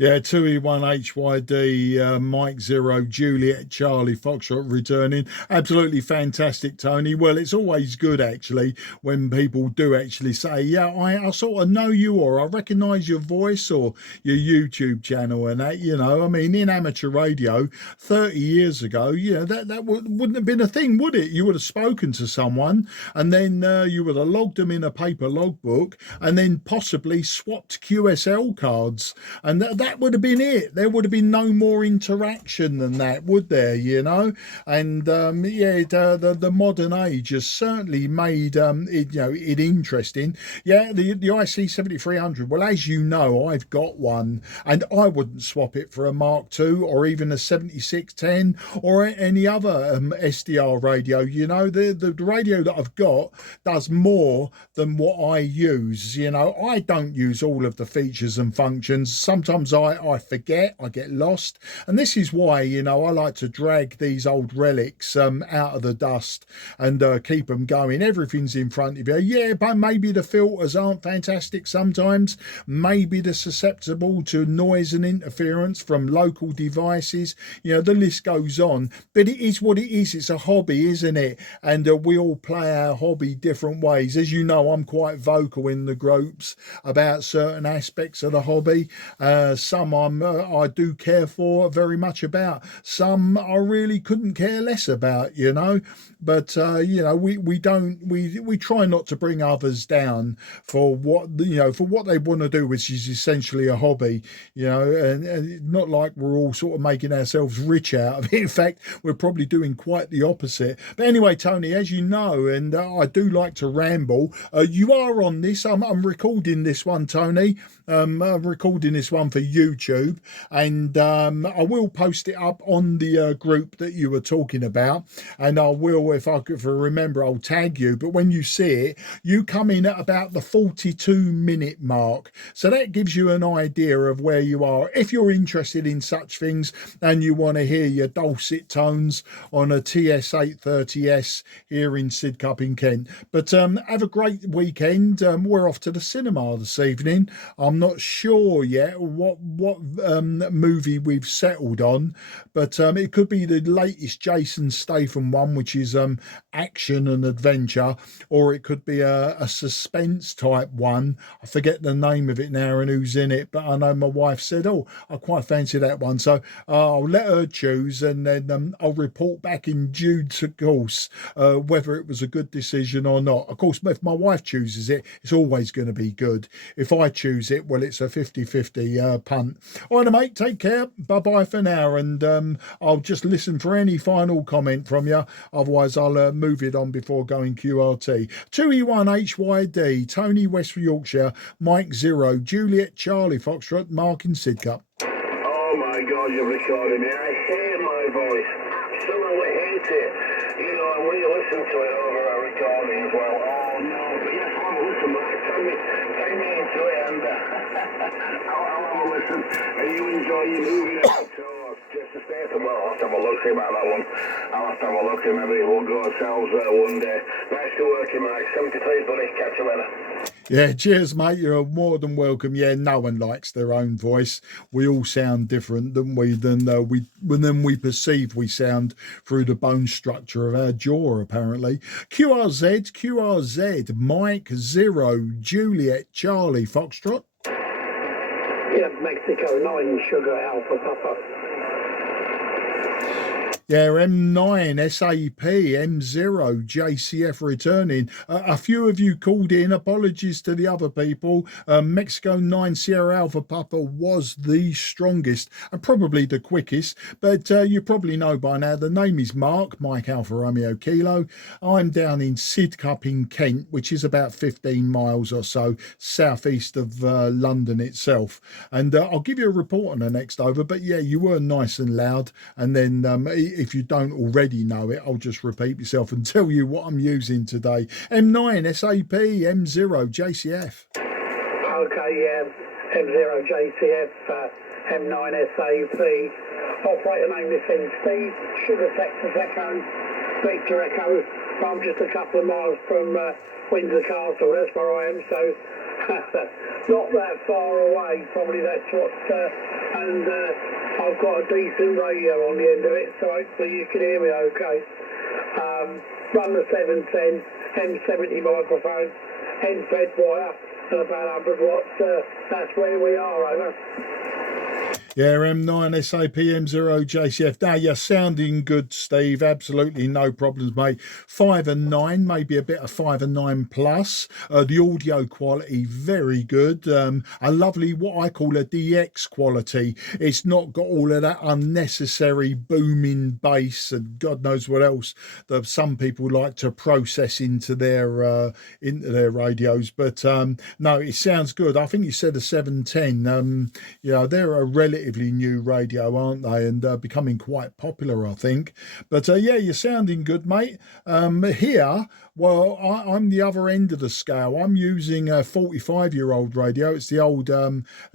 Yeah, 2E1 HYD, Mike 0, Juliet, Charlie, Foxtrot returning. Absolutely fantastic, Tony. Well, it's always good, actually, when people do actually say, yeah, I sort of know you, or I recognise your voice, or your YouTube channel and that, I mean, in amateur radio, 30 years ago, that wouldn't have been a thing, would it? You would have spoken to someone, and then you would have logged them in a paper logbook, and then possibly swapped QSL cards, and that would have been it. There would have been no more interaction than that, would there? And the modern age has certainly made it interesting. Yeah, the IC7300. Well, as you know, I've got one, and I wouldn't swap it for a Mark II or even a 7610 or any other SDR radio. The radio that I've got does more than what I use. I don't use all of the features and functions. Sometimes I forget, I get lost, and this is why I like to drag these old relics out of the dust and keep them going. Everything's in front of you. Yeah, but maybe the filters aren't fantastic sometimes. Maybe they're susceptible to noise and interference from local devices. The list goes on. But it is what it is. It's a hobby, isn't it? And we all play our hobby different ways. As you know, I'm quite vocal in the groups about certain aspects of the hobby. Some I do care for very much about. Some I really couldn't care less about, But we try not to bring others down for what they want to do, which is essentially a hobby, and not like we're all sort of making ourselves rich out of it. In fact, we're probably doing quite the opposite. But anyway, Tony, as you know, and I do like to ramble, you are on this. I'm recording this one, Tony. I'm recording this one for YouTube, and I will post it up on the group that you were talking about, and I will, if I remember, I'll tag you. But when you see it, you come in at about the 42-minute mark, so that gives you an idea of where you are. If you're interested in such things and you want to hear your dulcet tones on a TS-830S here in Sidcup in Kent. But have a great weekend. We're off to the cinema this evening. I'm not sure yet what movie we've settled on, but it could be the latest Jason Statham one, which is action and adventure, or it could be a suspense type one. I forget the name of it now and who's in it, but I know my wife said, I quite fancy that one, so I'll let her choose, and then I'll report back in due course whether it was a good decision or not. Of course, if my wife chooses it, it's always going to be good. If I choose it, well, it's a 50-50 punt. All right, mate, take care. Bye-bye for now, and I'll just listen for any final comment from you. Otherwise, I'll move it on before going QRT. 2E1HYD, Tony, West Yorkshire, Mike 0, Juliet Charlie Foxtrot, Mark in Sidcup. Oh my God, you're recording me. I hate my voice. Absolutely hate it. You know, and when you listen to it over a recording as well, oh no. But yes, I'll have a listen, Mike. Take me into it, and I'll have a listen. And you enjoy your movie tour. Just to stay well, I'll have to have a look, see about that one. I'll have to have a look, and maybe we'll go ourselves one day. Nice to work you, Mike. 73, buddy. Catch you later. Yeah, cheers, mate. You're more than welcome. Yeah, no one likes their own voice. We all sound different, don't we? Than we perceive we sound through the bone structure of our jaw, apparently. QRZ, Mike 0, Juliet Charlie Foxtrot. Yeah, Mexico 9 Sugar Alpha Papa. Yeah, M9 SAP M0 JCF returning. A few of you called in. Apologies to the other people. Mexico 9 Sierra Alpha Papa was the strongest and probably the quickest. But you probably know by now the name is Mark, Mike Alpha Romeo Kilo. I'm down in Sidcup in Kent, which is about 15 miles or so southeast of London itself. And I'll give you a report on the next over. But yeah, you were nice and loud. And then if you don't already know it, I'll just repeat myself and tell you what I'm using today. M9 SAP M0 JCF. Okay, yeah, M0 JCF, M9 SAP. Operator name is Steve, Sugar Texas Echo, Victor Echo. I'm just a couple of miles from Windsor Castle, that's where I am, so not that far away, probably that's what, and I've got a decent radio on the end of it, so hopefully you can hear me okay. Run the 710, M70 microphone, end-fed wire, and about 100 watts, that's where we are, over. Yeah, M9 SAP M0 JCF. Now you're sounding good, Steve. Absolutely no problems, mate. 5 and 9, maybe a bit of 5 and 9 plus. The audio quality very good. A lovely what I call a DX quality. It's not got all of that unnecessary booming bass and God knows what else that some people like to process into their radios. But no, it sounds good. I think you said a 710. They're a relatively new radio, aren't they, and becoming quite popular, I think. But yeah, you're sounding good, mate. Here, well, I'm the other end of the scale. I'm using a 45-year-old radio. It's the old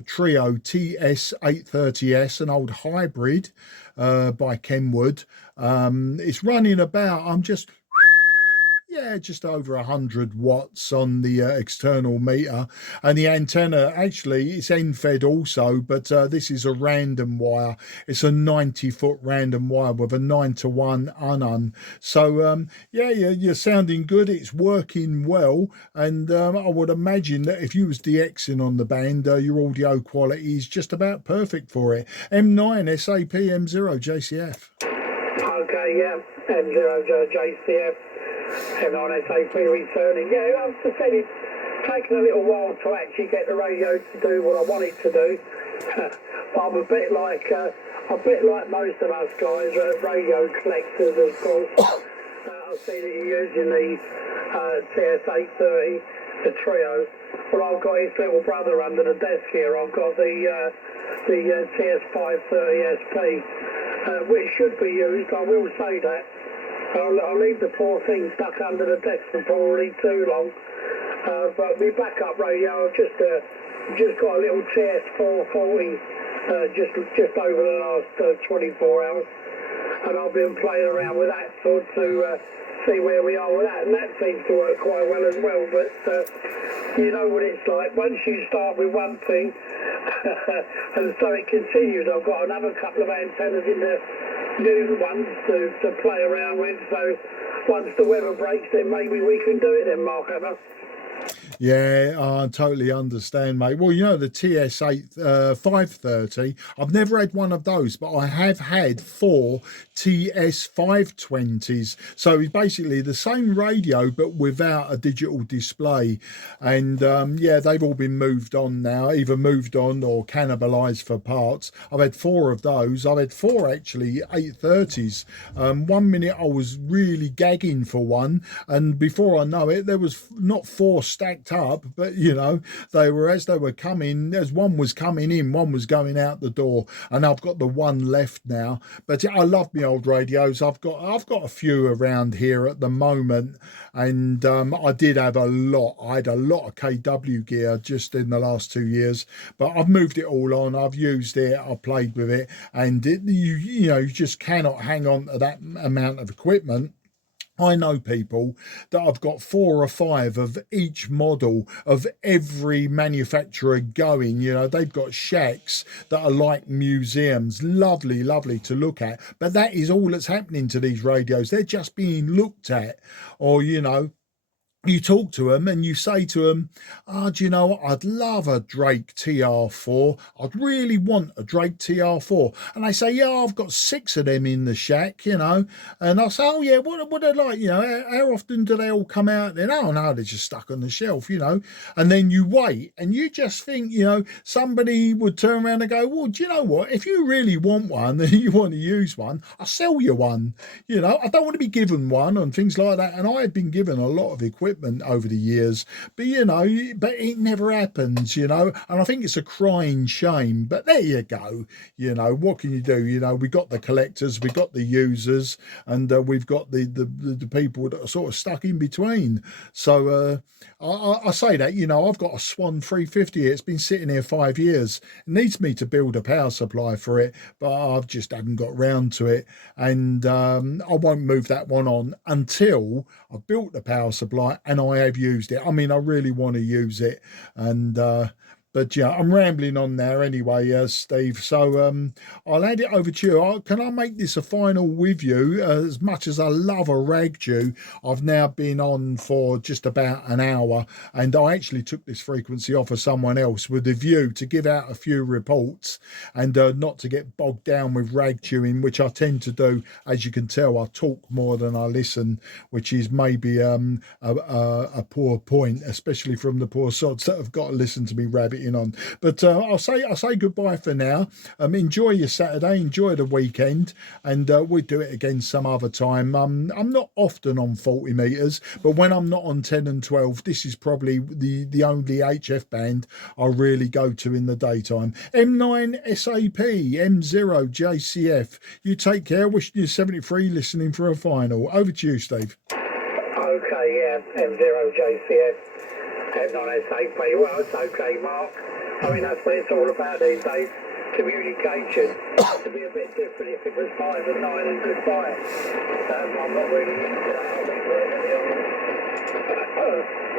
Trio TS-830S, an old hybrid by Kenwood. It's running about, just over 100 watts on the external meter, and the antenna actually it's end fed also, but this is a random wire. It's a 90-foot random wire with a 9-to-1 unun. So you're sounding good. It's working well, and I would imagine that if you was DXing on the band, your audio quality is just about perfect for it. M9 SAP M0 JCF. Okay, yeah, M0 JCF. M9 SAP returning. Yeah, as I said, it's taken a little while to actually get the radio to do what I want it to do. But I'm a bit like most of us guys, radio collectors, of course. I see that you're using the TS-830, the Trio. Well, I've got his little brother under the desk here. I've got the TS-530SP, which should be used. I will say that. I'll leave the poor thing stuck under the desk for probably too long. But my backup radio, I've just got a little TS-440 just over the last 24 hours, and I've been playing around with that to see where we are with that, and that seems to work quite well as well. But you know what it's like once you start with one thing, and so it continues. I've got another couple of antennas in the new ones to play around with, so once the weather breaks then maybe we can do it then, Mark, ever. Yeah, I totally understand, mate. Well, you know, the TS-830, I've never had one of those, but I have had four TS-520s. So it's basically the same radio, but without a digital display. And yeah, they've all been moved on now, either moved on or cannibalized for parts. I've had four of those. I've had four actually 830s. One minute I was really gagging for one, and before I know it, there was not four stacked up, but you know, they were as they were coming, as one was coming in, one was going out the door, and I've got the one left now. But I love my old radios. I've got a few around here at the moment, and I did have a lot. I had a lot of KW gear just in the last 2 years, but I've moved it all on. I've used it. I've played with it, and you know, you just cannot hang on to that amount of equipment. I know people that have got four or five of each model of every manufacturer going. You know, they've got shacks that are like museums. Lovely, lovely to look at. But that is all that's happening to these radios. They're just being looked at. Or, you know, you talk to them and you say to them, oh, do you know what? I'd love a Drake TR4. I'd really want a Drake TR4. And they say, yeah, I've got six of them in the shack, you know. And I say, oh, yeah, what are they like? You know, how often do they all come out? Then, oh, no, they're just stuck on the shelf, you know. And then you wait and you just think, you know, somebody would turn around and go, well, do you know what? If you really want one and you want to use one, I'll sell you one. You know, I don't want to be given one and things like that. And I had been given a lot of equipment over the years, but you know, but it never happens, you know, and I think it's a crying shame. But there you go, you know, what can you do? You know, we got the collectors, we got the users, and we've got the people that are sort of stuck in between. So I say that, you know, I've got a Swan 350. It's been sitting here 5 years. It needs me to build a power supply for it, but I've just haven't got round to it, and I won't move that one on until I've built the power supply and I have used it. I mean, I really want to use it, and but yeah, I'm rambling on there anyway, Steve. So I'll hand it over to you. Can I make this a final with you? As much as I love a ragdew, I've now been on for just about an hour, and I actually took this frequency off of someone else with a view to give out a few reports and not to get bogged down with ragdewing, which I tend to do. As you can tell, I talk more than I listen, which is maybe a poor point, especially from the poor sods that have got to listen to me rabbiting on. But I'll say goodbye for now. Enjoy your Saturday, enjoy the weekend, and we'll do it again some other time. I'm not often on 40 meters, but when I'm not on 10 and 12, this is probably the only HF band I really go to in the daytime. M9 SAP, M0 JCF. You take care. Wishing you 73 listening for a final. Over to you, Steve. Okay, yeah, M0JCS, M9SAP. Well, it's okay, Mark. I mean, that's what it's all about these days. Communication. To be a bit different if it was 5 and 9 and goodbye. I'm not really into that. I think we're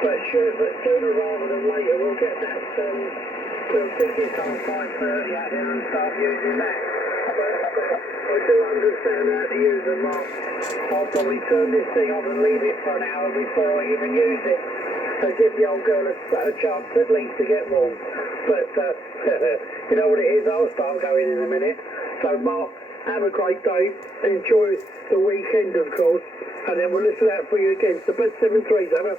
but sure, but sooner rather than later we'll get that, we'll stick this on 530 out here and start using that. I do understand how to use them, Mark. I'll probably turn this thing on and leave it for an hour before I even use it. So give the old girl a chance at least to get warm. But you know what it is, I'll start going in a minute. So Mark, have a great day. Enjoy the weekend, of course. And then we'll listen out for you again. So best 7-3s, ever.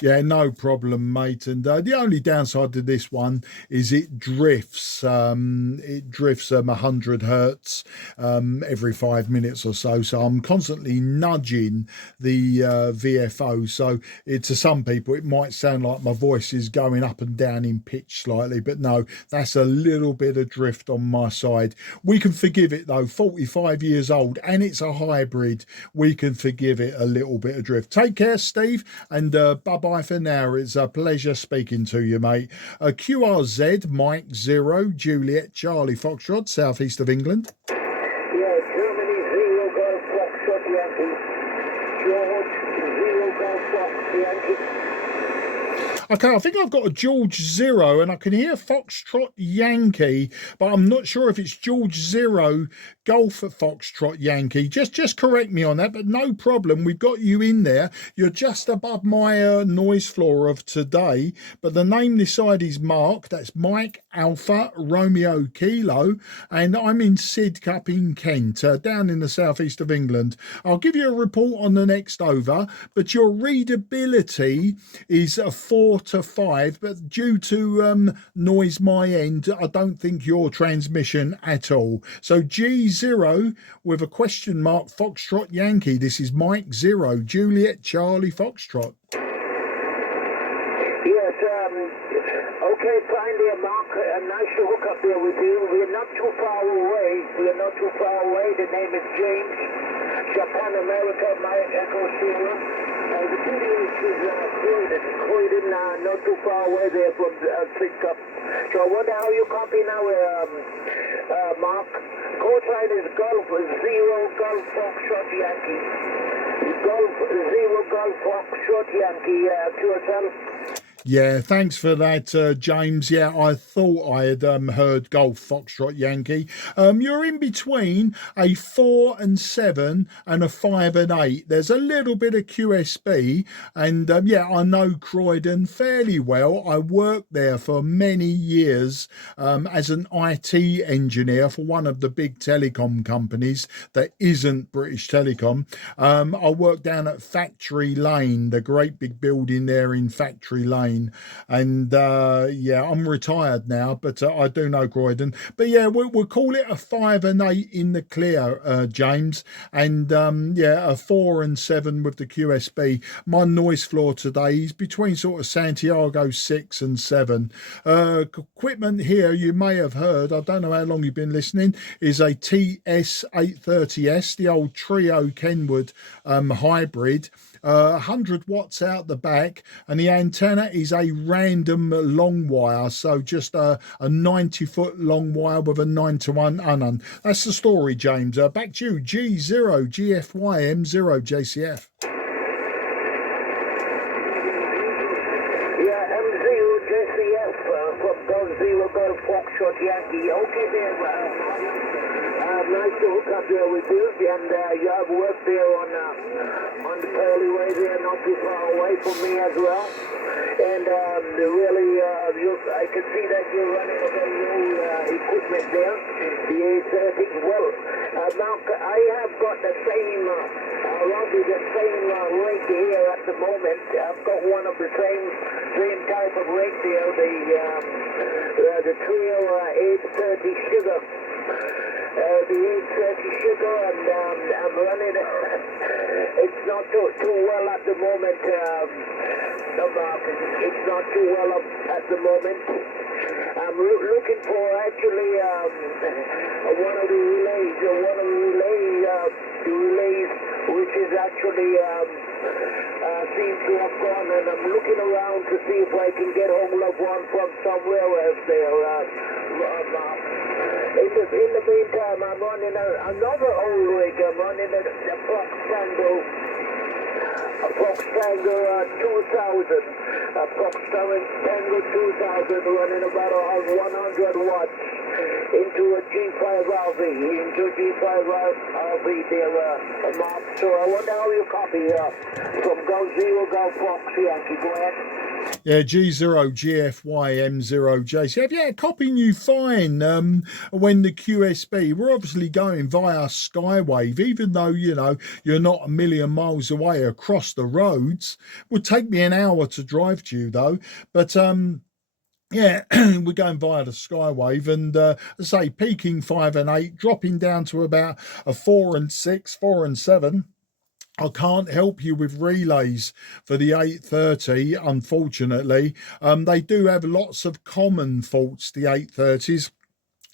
Yeah, no problem, mate. And the only downside to this one is it drifts. It drifts 100 hertz every 5 minutes or so. So I'm constantly nudging the VFO. So to some people, it might sound like my voice is going up and down in pitch slightly, but no, that's a little bit of drift on my side. We can forgive it though. 45 years old, and it's a hybrid. We can forgive it a little bit of drift. Take care, Steve, and bye-bye for now. It's a pleasure speaking to you, mate. QRZ, Mike 0, Juliet, Charlie Foxtrot, southeast of England. Yeah, Germany 0 Golf Foxtrot Yankee. George 0 Golf Fox Yankee. Okay, I think I've got a George Zero and I can hear Foxtrot Yankee, but I'm not sure if it's George Zero Golf Foxtrot Yankee. Just correct me on that, but no problem. We've got you in there. You're just above my noise floor of today, but the name this side is Mark. That's Mike Alpha Romeo Kilo, and I'm in Sidcup in Kent, down in the southeast of England. I'll give you a report on the next over, but your readability is a 4 to 5, but due to noise my end, I don't think your transmission at all. So G0 with a question mark Foxtrot Yankee. This is Mike 0 Juliet Charlie Foxtrot. Yes, okay, fine there, Mark. Nice to hook up there with you. We're not too far away. The name is James. Japan, America, my Echo Sierra. The PDH is Croydon, not too far away there from Sidcup. So I wonder how you copy now, Mark. Code line is Golf 0 Golf Foxtrot Yankee. Golf 0 Golf Foxtrot Yankee, QSL. Yeah, thanks for that, James. Yeah, I thought I had heard Golf Foxtrot Yankee. You're in between a 4 and 7 and a 5 and 8. There's a little bit of QSB, and yeah, I know Croydon fairly well. I worked there for many years as an IT engineer for one of the big telecom companies that isn't British Telecom. I worked down at Factory Lane, the great big building there in Factory Lane. And yeah, I'm retired now, but I do know Croydon. But yeah, we'll call it a 5 and 8 in the clear, James, and yeah, a 4 and 7 with the QSB. My noise floor today is between sort of Santiago 6 and 7. Equipment here, you may have heard, I don't know how long you've been listening, is a TS-830S, the old Trio Kenwood hybrid. 100 watts out the back, and the antenna is a random long wire, so just a 90-foot long wire with a 9-to-1 unan. That's the story, James. Back to you, G0 GFY M0 JCF. Yeah, M0 JCF from Golf 0 Golf Foxtrot Yankee. Okay there, nice to hook up there with you, and you have worked there on the Pearly Way there, not too far away from me as well. And really, I can see that you're running a very old equipment there, the 830. Well, Mark, I have got the same, roughly the same rate here at the moment. I've got one of the same type of rate there, the Trio 830 Sugar. The 830 Sugar, and I'm running it. It's not too well at the moment. It's not too well at the moment. I'm looking for actually one of the relays, which is actually seems to have gone, and I'm looking around to see if I can get hold of one from somewhere else there. In the meantime, I'm running another old rig. I'm running a Fox Tango 2000. A Fox Tango 2000 running about 100 watts into a G5RV, there, Mark. So I wonder how you copy from Golf 0 Golf Fox Yankee. Go ahead. Yeah, G0 GFY M0 JCF. Yeah, copying you fine. When the QSB, we're obviously going via Skywave, even though, you know, you're not a million miles away across the roads. Would take me an hour to drive to you though. But yeah, we're going via the Skywave, and I say peaking 5 and 8, dropping down to about a 4 and 6, 4 and 7. I can't help you with relays for the 830, unfortunately. They do have lots of common faults, the 830s.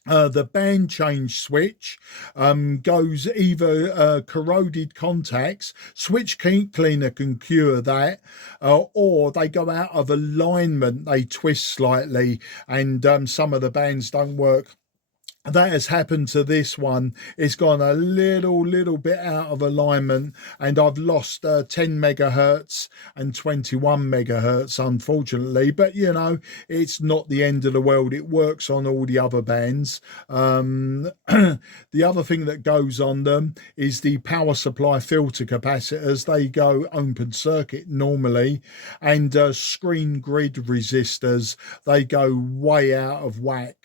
The band change switch goes either corroded contacts, switch cleaner can cure that, or they go out of alignment, they twist slightly, and some of the bands don't work that has happened to this one. It's gone a little bit out of alignment, and I've lost 10 megahertz and 21 megahertz, unfortunately. But you know, it's not the end of the world. It works on all the other bands. The other thing that goes on them is the power supply filter capacitors. They go open circuit normally, and screen grid resistors, they go way out of whack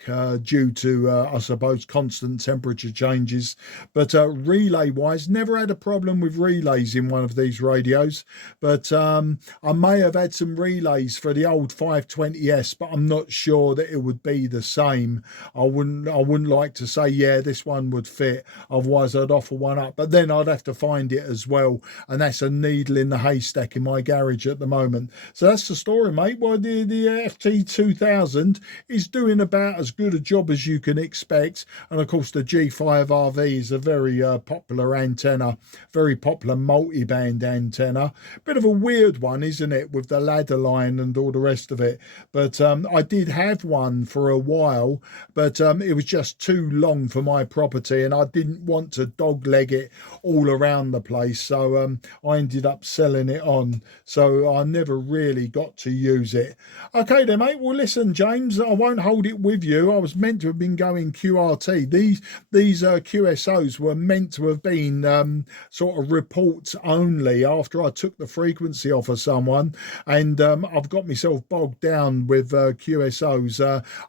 due to I suppose constant temperature changes. But relay wise, never had a problem with relays in one of these radios. But I may have had some relays for the old 520S, but I'm not sure that it would be the same. I wouldn't like to say, yeah, this one would fit, otherwise I'd offer one up, but then I'd have to find it as well, and that's a needle in the haystack in my garage at the moment. So that's the story, mate. Well, the FT2000 is doing about as good a job as you can expect, and of course the G5RV is a very popular antenna, very popular multi-band antenna. Bit of a weird one, isn't it, with the ladder line and all the rest of it. But I did have one for a while, but it was just too long for my property, and I didn't want to dogleg it all around the place, so I ended up selling it on. So I never really got to use it. Okay then, mate. Well, listen, James, I won't hold it with you. I was meant to have been going QRT. These QSOs were meant to have been sort of reports only after I took the frequency off of someone, and I've got myself bogged down with QSOs.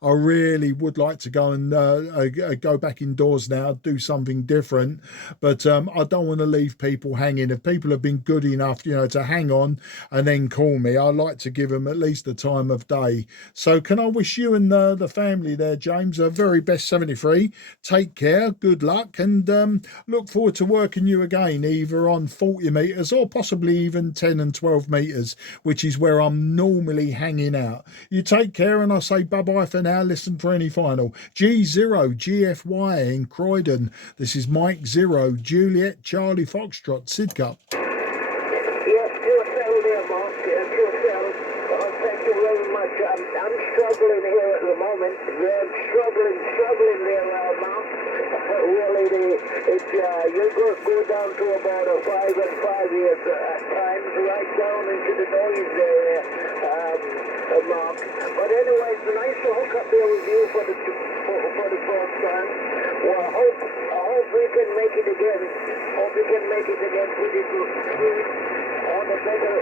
I really would like to go and go back indoors now, do something different, but I don't want to leave people hanging. If people have been good enough, you know, to hang on and then call me, I like to give them at least the time of day. So can I wish you and the family there, James, a very best 73. Take care, good luck, and look forward to working you again, either on 40 meters or possibly even 10 and 12 meters, which is where I'm normally hanging out. You take care, and I say bye-bye for now. Listen for any final. G0 GFY in Croydon. This is Mike 0 Juliet Charlie Foxtrot Sidcup. Yes, QSL there, Mark. QSL. Thank you very much. I'm struggling here at the moment. I'm struggling there, Mark. Really, you go down to about a 5 and 5 years at times, right down into the noise there, Mark. But anyway, it's nice to hook up there with you for the first time. Well, I hope we can make it again. Pretty good. On a better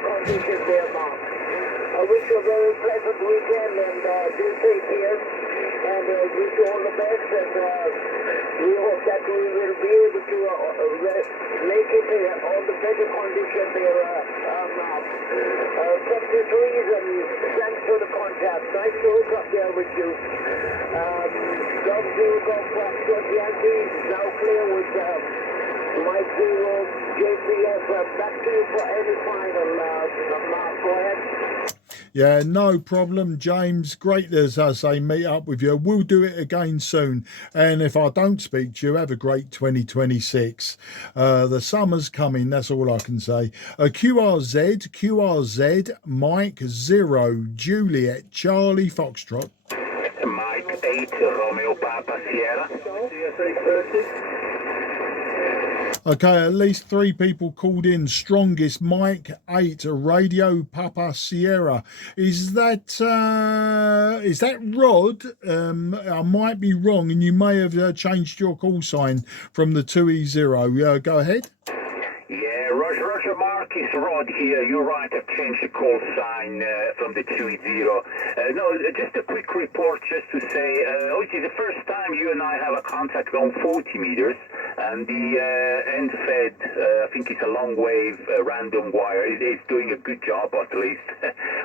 conditions there, Mark. I wish you a very pleasant weekend, and do take care, and wish you all the best, and we hope that we will be able to make it on the better conditions there, Mark. 73s, and thanks for the contact. Nice to hook up there with you. Golf Foxtrot Yankee, now clear with Mike 0 JPS. Back to you for any final, Mark. Go ahead. Yeah, no problem, James. Great, as I say, meet up with you. We'll do it again soon. And if I don't speak to you, have a great 2026. The summer's coming, that's all I can say. QRZ, Mike 0 Juliet Charlie Foxtrot. Mike 8 Romeo Papa Sierra. TS-830. Okay, at least 3 people called in. Strongest Mike 8 Radio Papa Sierra. Is that Rod? I might be wrong, and you may have changed your call sign from the 2E0. Go ahead. Yeah, Roger Mark, it's Rod here. You're right, I've changed the call sign from the 2E0. No, just a quick report just to say, obviously the first time you and I have a contact on 40 meters, and the end fed, I think it's a long wave random wire. It's doing a good job, at least.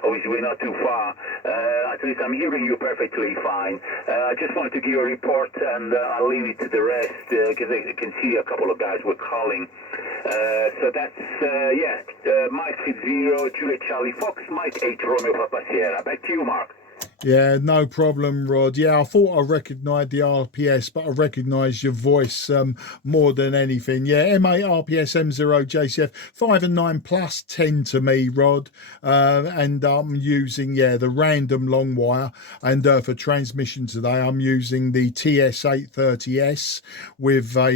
Obviously we're not too far. At least I'm hearing you perfectly fine. I just wanted to give you a report, and I'll leave it to the rest, because I can see a couple of guys were calling. So that's, Mike 0 Juliet Charlie Fox, Mike 8 Romeo Papa Sierra. Back to you, Mark. Yeah, no problem, Rod. Yeah, I thought I recognised the RPS, but I recognised your voice more than anything. Yeah, M8 RPS M0 JCF 5 and 9 plus 10 to me, Rod. And I'm using, yeah, the random long wire. And for transmission today, I'm using the TS-830S with a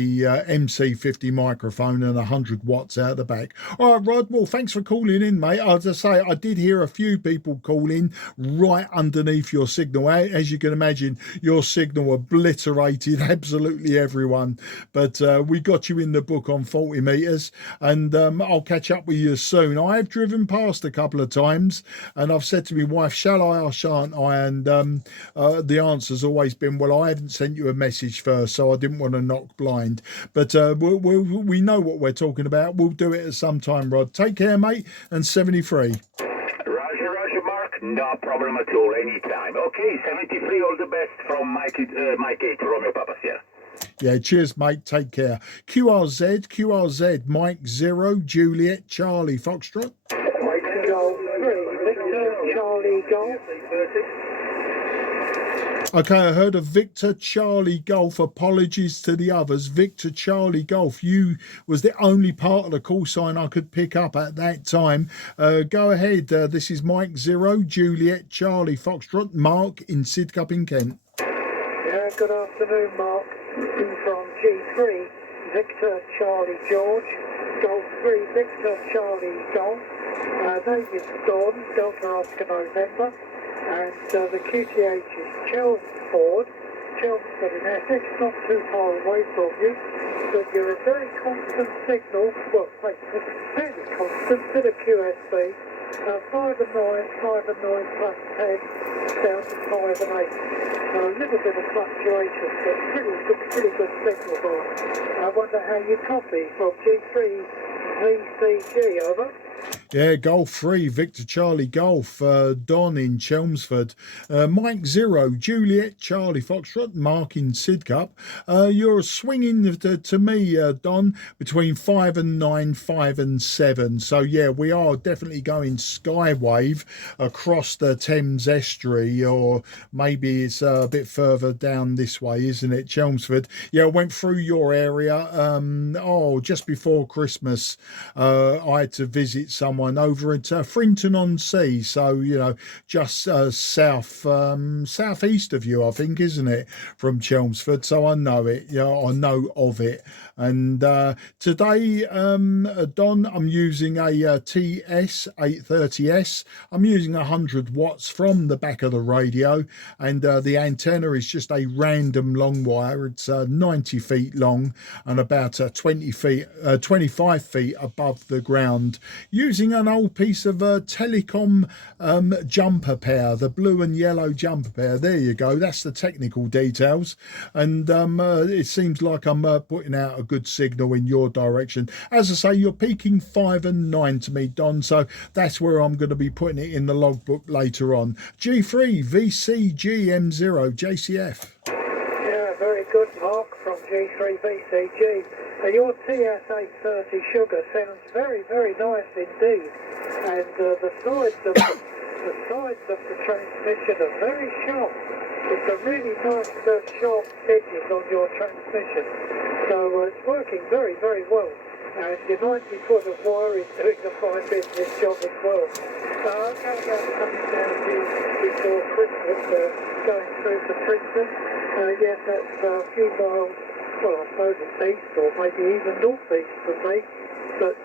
MC50 microphone and 100 watts out the back. All right, Rod. Well, thanks for calling in, mate. As I say, I did hear a few people call in right underneath your signal. As you can imagine, your signal obliterated absolutely everyone. But we got you in the book on 40 metres, and I'll catch up with you soon. I have driven past a couple of times, and I've said to my wife, shall I or shan't I? And the answer's always been, well, I haven't sent you a message first, so I didn't want to knock blind. But we know what we're talking about. We'll do it at some time, Rod. Take care, mate, and 73. Roger, Mark. No problem at all, anytime. Okay, 73, all the best from Mike 8, Romeo Papa Sierra. Yeah, cheers, mate. Take care. QRZ, Mike 0, Juliet, Charlie, Foxtrot. Mike Golf 3, Victor, Charlie Golf. Okay, I heard of Victor Charlie Golf. Apologies to the others. Victor Charlie Golf, you was the only part of the call sign I could pick up at that time. Go ahead. This is Mike 0, Juliet, Charlie, Foxtrot, Mark in Sidcup in Kent. Yeah, good afternoon, Mark. From G3, Victor Charlie George, Golf 3, Victor Charlie Golf. Name is Dawn, Delta Oscar November. And the QTH is Chelmsford in Essex, not too far away from you, but you're a very constant signal, well, fairly constant to the QSB, 5 and 9, 5 and 9 plus 10, down to 5 and 8. A little bit of fluctuation, but pretty good signal bar. I wonder how you copy from G3 VCG, over. Yeah, Golf 3, Victor Charlie Golf, Don in Chelmsford, Mike 0, Juliet Charlie Foxtrot, Mark in Sidcup. You're swinging to me, Don, between 5 and 9, 5 and 7. So, yeah, we are definitely going skywave across the Thames estuary, or maybe it's a bit further down this way, isn't it, Chelmsford? Yeah, I went through your area, just before Christmas. I had to visit someone over at Frinton-on-Sea, so just southeast of you, I think, isn't it, from Chelmsford? So I know it. I know of it. And today, Don, I'm using a TS-830S. I'm using 100 watts from the back of the radio, and the antenna is just a random long wire. It's 90 feet long and about 25 feet above the ground, using an old piece of telecom jumper pair, the blue and yellow jumper pair. There you go. That's the technical details. And it seems like I'm putting out a good signal in your direction. As I say, you're peaking 5 and 9 to me, Don, so that's where I'm going to be putting it in the logbook later on. G3 VCG M0 JCF. Yeah, very good, Mark, from G3 VCG. Your TS-830 sugar sounds very, very nice indeed, and the sides of the transmission are very sharp. It's a really nice sharp edges on your transmission, so it's working very, very well. And your 90 foot of wire is doing a fine business job as well. I'm going to coming down here before Christmas, going through to Princeton. Yes, that's a few miles. Well, I suppose it's east or maybe even northeast from me, but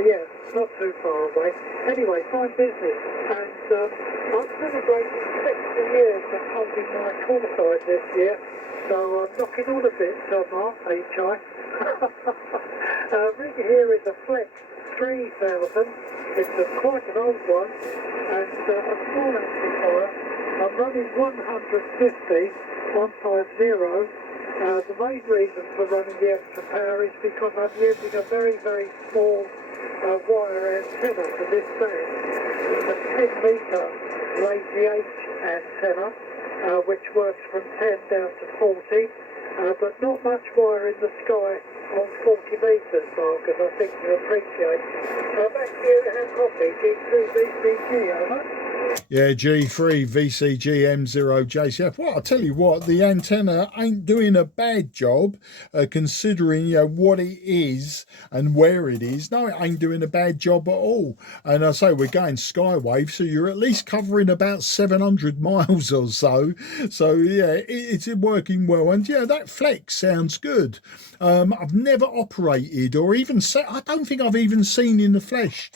yeah, not too far away. Anyway, fine business, and I'm celebrating 60 years of holding my call sign this year, so I'm knocking on a bit, Mark, HI. Rig here is a Flex 3000, it's quite an old one, and a small amplifier. I'm running 150. The main reason for running the extra power is because I'm using a very, very small wire antenna for this band. It's a 10 metre lazy H antenna, which works from 10 down to 40, but not much wire in the sky on 40 metres, Mark, as I think you appreciate. Back to you to have coffee, G2 VCG, over. Yeah, G3 VCG M0 JCF. Well, I tell you what, the antenna ain't doing a bad job, considering what it is and where it is. No, it ain't doing a bad job at all. And I say we're going skywave, so you're at least covering about 700 miles or so. So yeah, it's working well. And yeah, that flex sounds good. I've never operated or even I don't think I've even seen in the flesh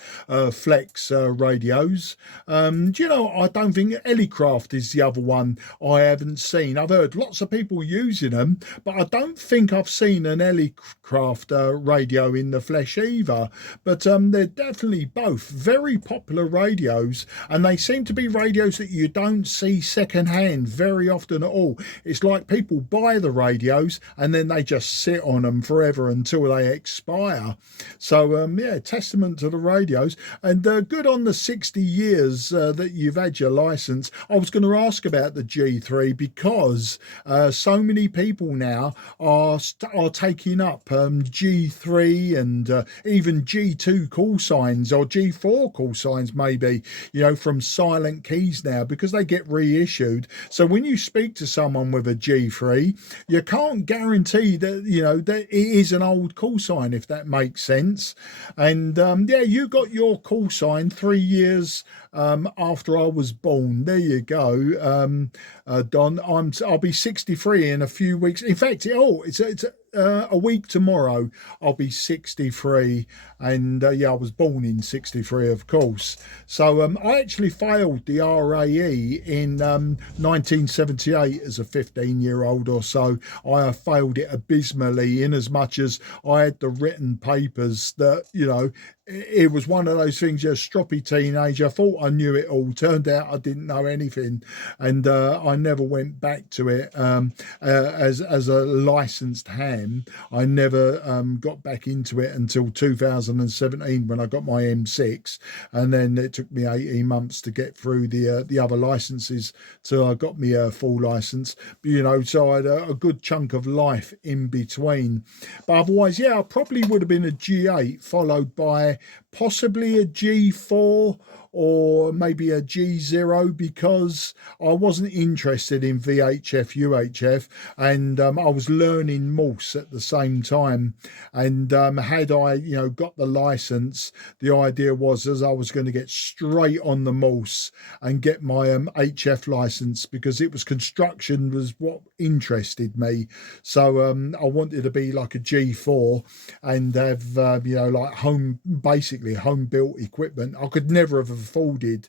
flex radios. Do you know, I don't think Ellicraft is the other one I haven't seen. I've heard lots of people using them, but I don't think I've seen an Ellicraft radio in the flesh either. But they're definitely both very popular radios, and they seem to be radios that you don't see secondhand very often at all. It's like people buy the radios and then they just sit on them forever until they expire. So yeah, testament to the radios, and good on the 60 years that you've had your license. I was going to ask about the G3 because so many people now are taking up G3 and even G2 call signs, or G4 call signs maybe, from silent keys now, because they get reissued. So when you speak to someone with a G3, you can't guarantee that that it is an old call sign, if that makes sense. And yeah, you got your call sign 3 years after I was born. There you go, Don. I'll be 63 in a few weeks. In fact, it's a week tomorrow. I'll be 63, and yeah, I was born in 63, of course. So I actually failed the RAE in 1978 as a 15-year-old or so. I failed it abysmally, in as much as I had the written papers that it was one of those things. You're a stroppy teenager. I thought I knew it all. Turned out I didn't know anything, and I never went back to it as a licensed ham. I never got back into it until 2017 when I got my M6, and then it took me 18 months to get through the other licenses till I got me a full license. So I had a good chunk of life in between. But otherwise, yeah, I probably would have been a G8 followed by possibly a G4 or maybe a G0, because I wasn't interested in VHF, UHF, and I was learning Morse at the same time. And had I, got the license, the idea was as I was going to get straight on the Morse and get my HF license, because it was construction was what interested me. So I wanted to be like a G4 and have, like basically home built equipment. I could never have afforded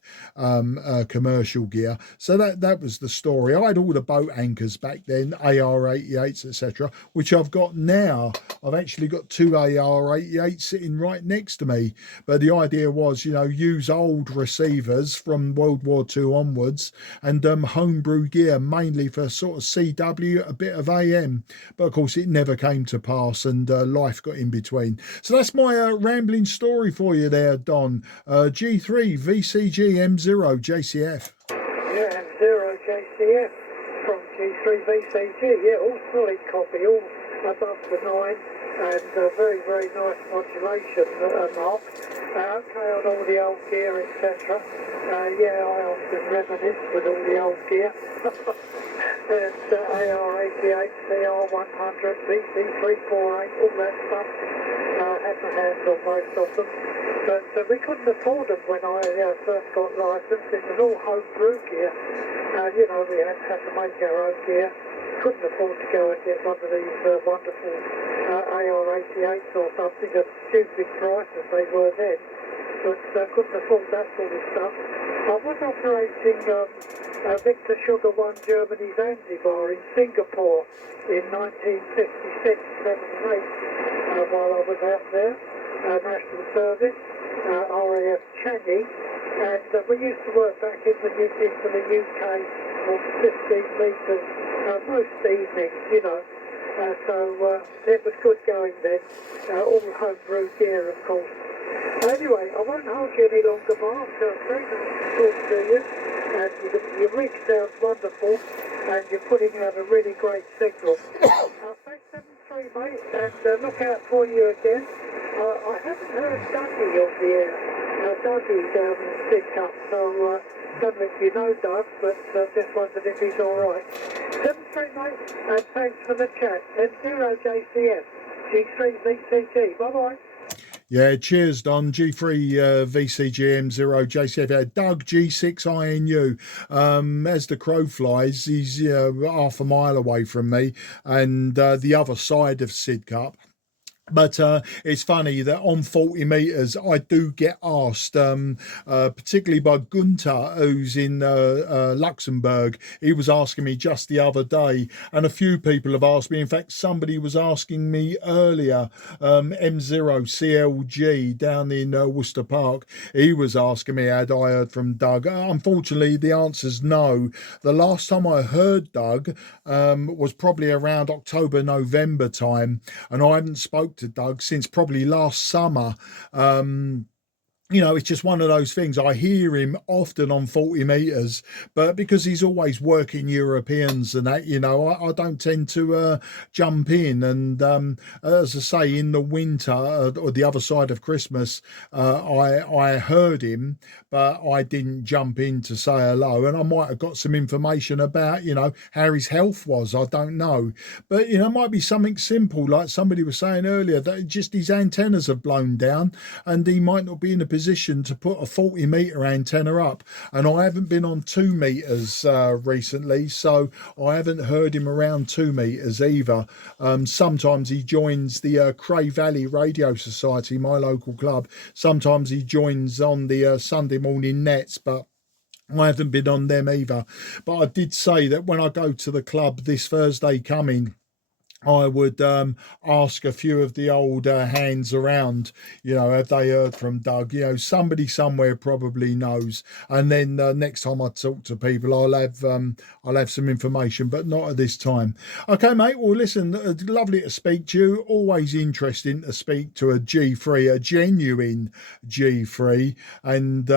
commercial gear. So that was the story. I had all the boat anchors back then, AR88s, etc., which I've got now. I've actually got two AR88s sitting right next to me. But the idea was, use old receivers from World War II onwards, and homebrew gear mainly for sort of CW, a bit of AM. But of course, it never came to pass, and life got in between. So that's my rambling story for you there, Don. G3 VCG M0 JCF. Yeah, M0 JCF from G3 VCG. Yeah, all solid copy, all above the 9, and very, very nice modulation, Mark. Okay on all the old gear, etc. Yeah, I often reminisce with all the old gear. And AR88, CR100, VC348, all that stuff. Had my hands on most of them. But we couldn't afford them when I first got licensed. It was all homebrew gear. We had to make our own gear. Couldn't afford to go and get one of these wonderful AR88s or something at stupid prices they were then. But couldn't afford that sort of stuff. I was operating Victor Sugar 1 Germany Zanzibar in Singapore in 1956, 7 and 8 while I was out there, National Service, RAF Changi, and we used to work back into the UK on 15 metres most evenings, so it was good going then, all homebrew gear, of course. Anyway, I won't hold you any longer, Mark. Very nice to talk to you, and your rig sounds wonderful, and you're putting out a really great signal. Thanks 73, mate, and look out for you again. I haven't heard Dougie on the air. Dougie's down in Sidcup, so don't know if you know Doug, but just wondered if he's all right. 7-3, mate, and thanks for the chat. M0JCF, G3VCG. Bye-bye. Yeah, cheers, Don. G3 VCGM 0 JCF. Doug G6INU. As the crow flies, he's half a mile away from me, and the other side of Sidcup. But it's funny that on 40 metres, I do get asked, particularly by Gunter, who's in Luxembourg. He was asking me just the other day, and a few people have asked me. In fact, somebody was asking me earlier, M0CLG down in Worcester Park. He was asking me, had I heard from Doug? Unfortunately, the answer's no. The last time I heard Doug was probably around October, November time, and I hadn't spoken to Doug since probably last summer. It's just one of those things. I hear him often on 40 metres, but because he's always working Europeans and that, I don't tend to jump in. And as I say, in the winter or the other side of Christmas, I heard him, but I didn't jump in to say hello. And I might have got some information about, how his health was. I don't know. But, it might be something simple, like somebody was saying earlier, that just his antennas have blown down and he might not be in a position to put a 40 metre antenna up. And I haven't been on 2 metres recently, so I haven't heard him around 2 metres either. Sometimes he joins the Cray Valley Radio Society, my local club. Sometimes he joins on the Sunday morning nets, but I haven't been on them either. But I did say that when I go to the club this Thursday coming, I would ask a few of the old hands around, have they heard from Doug? Somebody somewhere probably knows. And then next time I talk to people, I'll have some information, but not at this time. Okay, mate. Well, listen, lovely to speak to you. Always interesting to speak to a G3, a genuine G3. And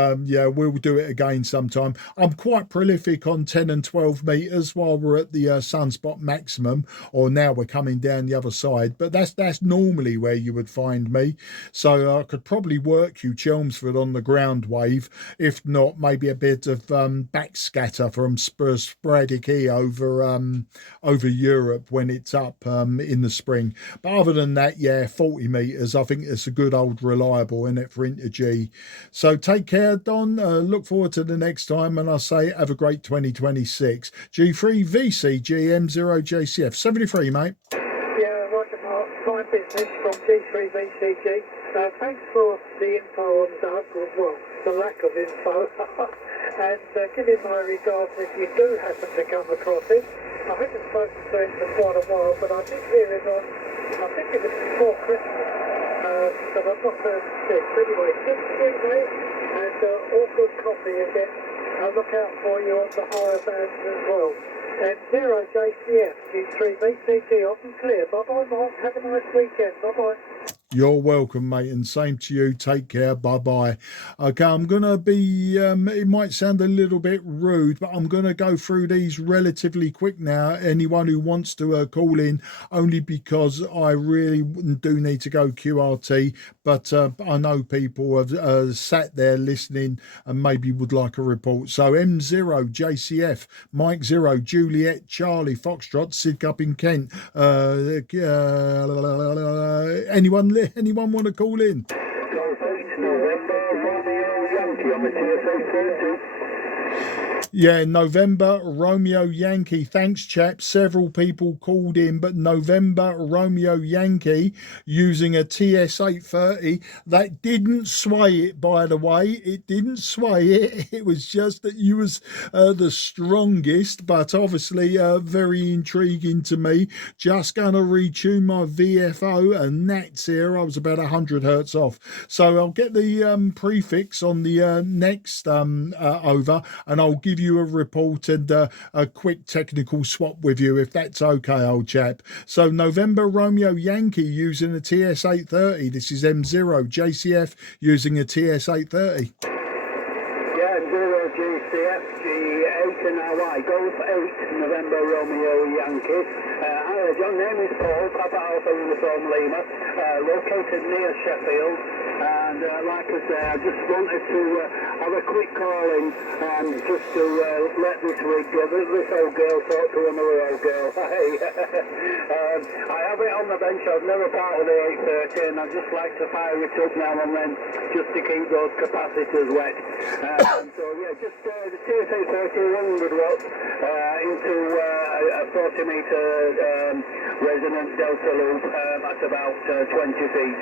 we'll do it again sometime. I'm quite prolific on 10 and 12 metres while we're at the Sunspot maximum, or now we're coming down the other side, but that's normally where you would find me. So I could probably work you Chelmsford on the ground wave, if not maybe a bit of backscatter from sporadic E over Europe when it's up in the spring. But other than that, 40 metres, I think it's a good old reliable, isn't it, for Inter-G. So take care, Don. Look forward to the next time, and I say have a great 2026. G3 VCG M0 JCF 73, mate. Yeah, Roger Mark, fine business from G3VCG. Thanks for the info on Doug, well, the lack of info, and give him my regards if you do happen to come across him. I haven't spoken to him for quite a while, but I did hear him on, I think it was before Christmas, but I've not heard him since. Anyway, good sweet mate, and all good coffee again. I'll look out for you on the higher bands as well. And 0 JCF, G3 VCG, off and clear. Bye-bye, Mark. Have a nice weekend. Bye-bye. You're welcome, mate, and same to you. Take care. Bye-bye. Okay, I'm going to be, it might sound a little bit rude, but I'm going to go through these relatively quick now. Anyone who wants to call in, only because I really do need to go QRT, but I know people have sat there listening and maybe would like a report. So M0, JCF, Mike 0, Juliet, Charlie, Foxtrot, Sidcup in Kent. Anyone want to call in? Yeah, November Romeo Yankee. Thanks, chap. Several people called in, but November Romeo Yankee using a TS-830. That didn't sway it, by the way. It didn't sway it. It was just that you was the strongest, but obviously very intriguing to me. Just going to retune my VFO, and that's here. I was about 100 hertz off. So I'll get the prefix on the next over, and I'll give you a report and a quick technical swap with you, if that's okay, old chap. So November Romeo Yankee using a TS-830. This is M0 JCF using a TS-830. Yeah, 0 JCF, G8 and LY, Golf 8, November Romeo Yankee. Hi, John, name is Paul, Papa Alpha Uniform Lima, located near Sheffield, and And like I say, I just wanted to have a quick call in just to let this rig, this old girl talk to another old girl. I have it on the bench. I've never part of the 830, and I just like to fire it up now and then just to keep those capacitors wet. So yeah, just the TS-830 100 watts into a 40 meter resonant delta loop at about 20 feet.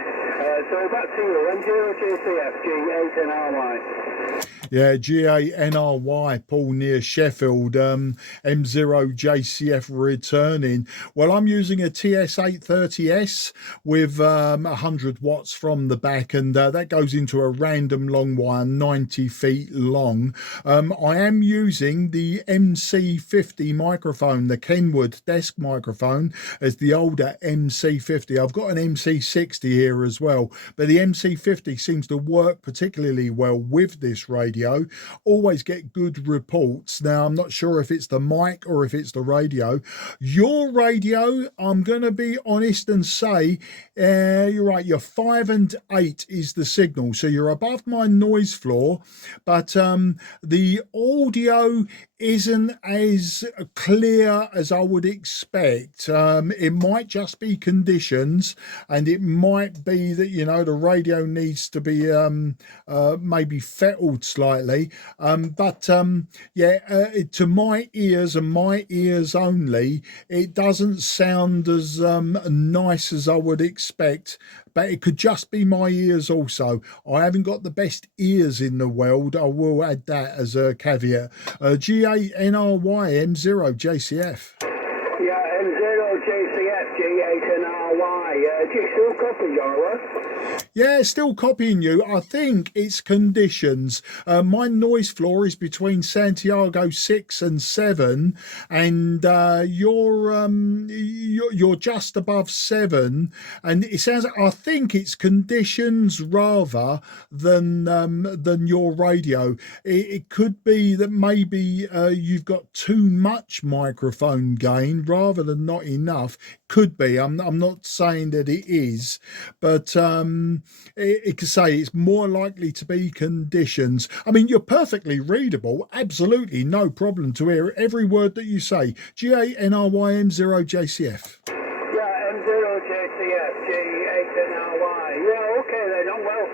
So back to you, M0JCF G8NRY. Yeah, G8NRY, Paul near Sheffield, M0JCF returning. Well, I'm using a TS-830S with 100 watts from the back, and that goes into a random long wire, 90 feet long. I am using the MC50 microphone, the Kenwood desk microphone, as the older MC50. I've got an MC60 here as well, but the MC50 seems to work particularly well with this radio. Always get good reports. Now, I'm not sure if it's the mic or if it's the radio. Your radio, I'm going to be honest and say, you're right, your 5 and 8 is the signal. So you're above my noise floor, but the audio isn't as clear as I would expect. It might just be conditions, and it might be that, you know, the radio needs to be maybe fettled slightly. Yeah, to my ears and my ears only, it doesn't sound as nice as I would expect. But it could just be my ears also. I haven't got the best ears in the world. I will add that as a caveat. G8NRY M0JCF. Yeah, M0JCF G8NRY. Do you still copy your work? Yeah, still copying you. I think it's conditions. My noise floor is between Santiago 6 and 7, and you're just above 7. And it sounds like, I think it's conditions rather than your radio. It could be that maybe you've got too much microphone gain rather than not enough. Could be. I'm not saying that it is, but it could say it's more likely to be conditions. I mean, you're perfectly readable, absolutely no problem to hear every word that you say. G8NRY M0JCF. Yeah, M0JCF G8NRY. Yeah, okay then. Oh, well,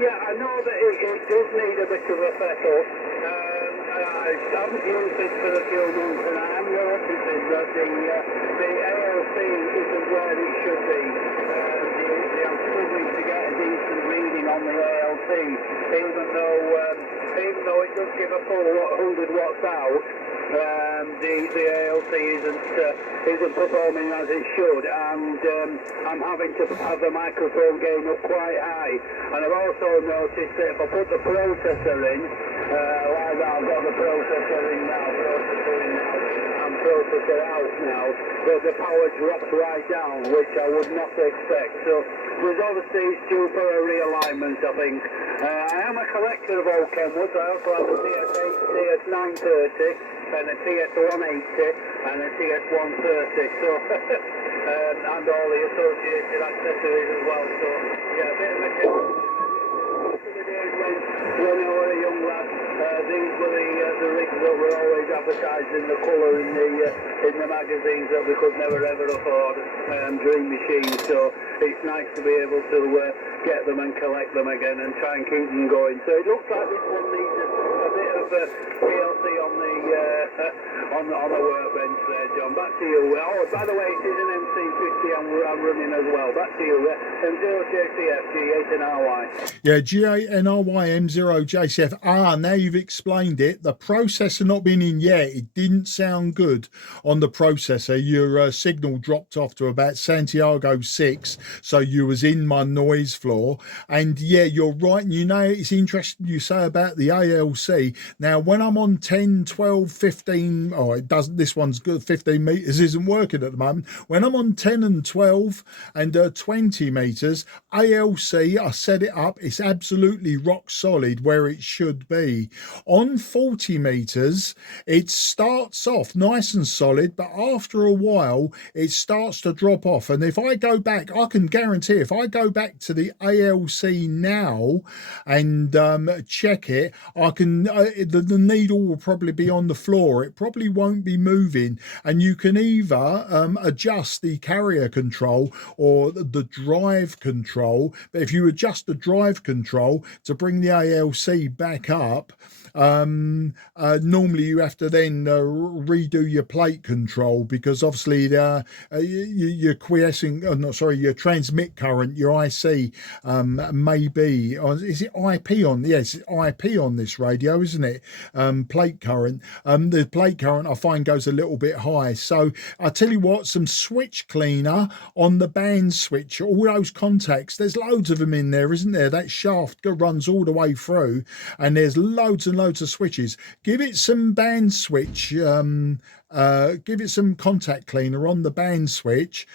yeah, I know that it does need a bit of a fettle. I haven't used it for a few months, and I am noticing that the ALC isn't where it should be. I'm struggling to get a decent reading on the ALC, even though it does give a full 100 watts out. The ALC isn't performing as it should, and I'm having to have the microphone gain up quite high. And I've also noticed that if I put the processor in, like that, I've got the processor in now, and processor out now, but the power drops right down, which I would not expect. So there's obviously it's due for a realignment, I think. I am a collector of old Kenwoods. I also have a TS-8, TS-930, and a TS-180, and a TS-130, so and all the associated accessories as well. So yeah, a bit of a when I was a young lad, these were the rigs that were always advertised in the colour in the magazines that we could never ever afford, dream machines. So it's nice to be able to get them and collect them again and try and keep them going. So it looks like this one needs a bit of PLC on the workbench there, John. Back to you. Oh, by the way, it is an MC50 I'm running as well. Back to you. M0JCF G8NRY. Yeah, G8NRY M0JCF. Now you've explained it. The processor not been in yet. It didn't sound good on the processor. Your signal dropped off to about Santiago 6, so you was in my noise floor. And yeah, you're right. And you know, it's interesting you say about the ALC. Now, when I'm on 10 10, 12, 15, oh, it doesn't, this one's good, 15 meters isn't working at the moment. When I'm on 10 and 12 and 20 meters, ALC, I set it up, it's absolutely rock solid where it should be. On 40 meters, it starts off nice and solid, but after a while, it starts to drop off. And if I go back, I can guarantee if I go back to the ALC now and check it, I can the needle will probably be on the floor. It probably won't be moving, and you can either adjust the carrier control or the drive control. But if you adjust the drive control to bring the ALC back up, normally you have to then redo your plate control, because obviously your quiescing, oh, no, sorry, your transmit current, your IC, may be, is it IP on? Yes, IP on this radio, isn't it? Plate current. The plate current I find goes a little bit high. So I tell you what, some switch cleaner on the band switch, all those contacts, there's loads of them in there, isn't there? That shaft runs all the way through, and there's loads and loads of switches. Give it some band switch, give it some contact cleaner on the band switch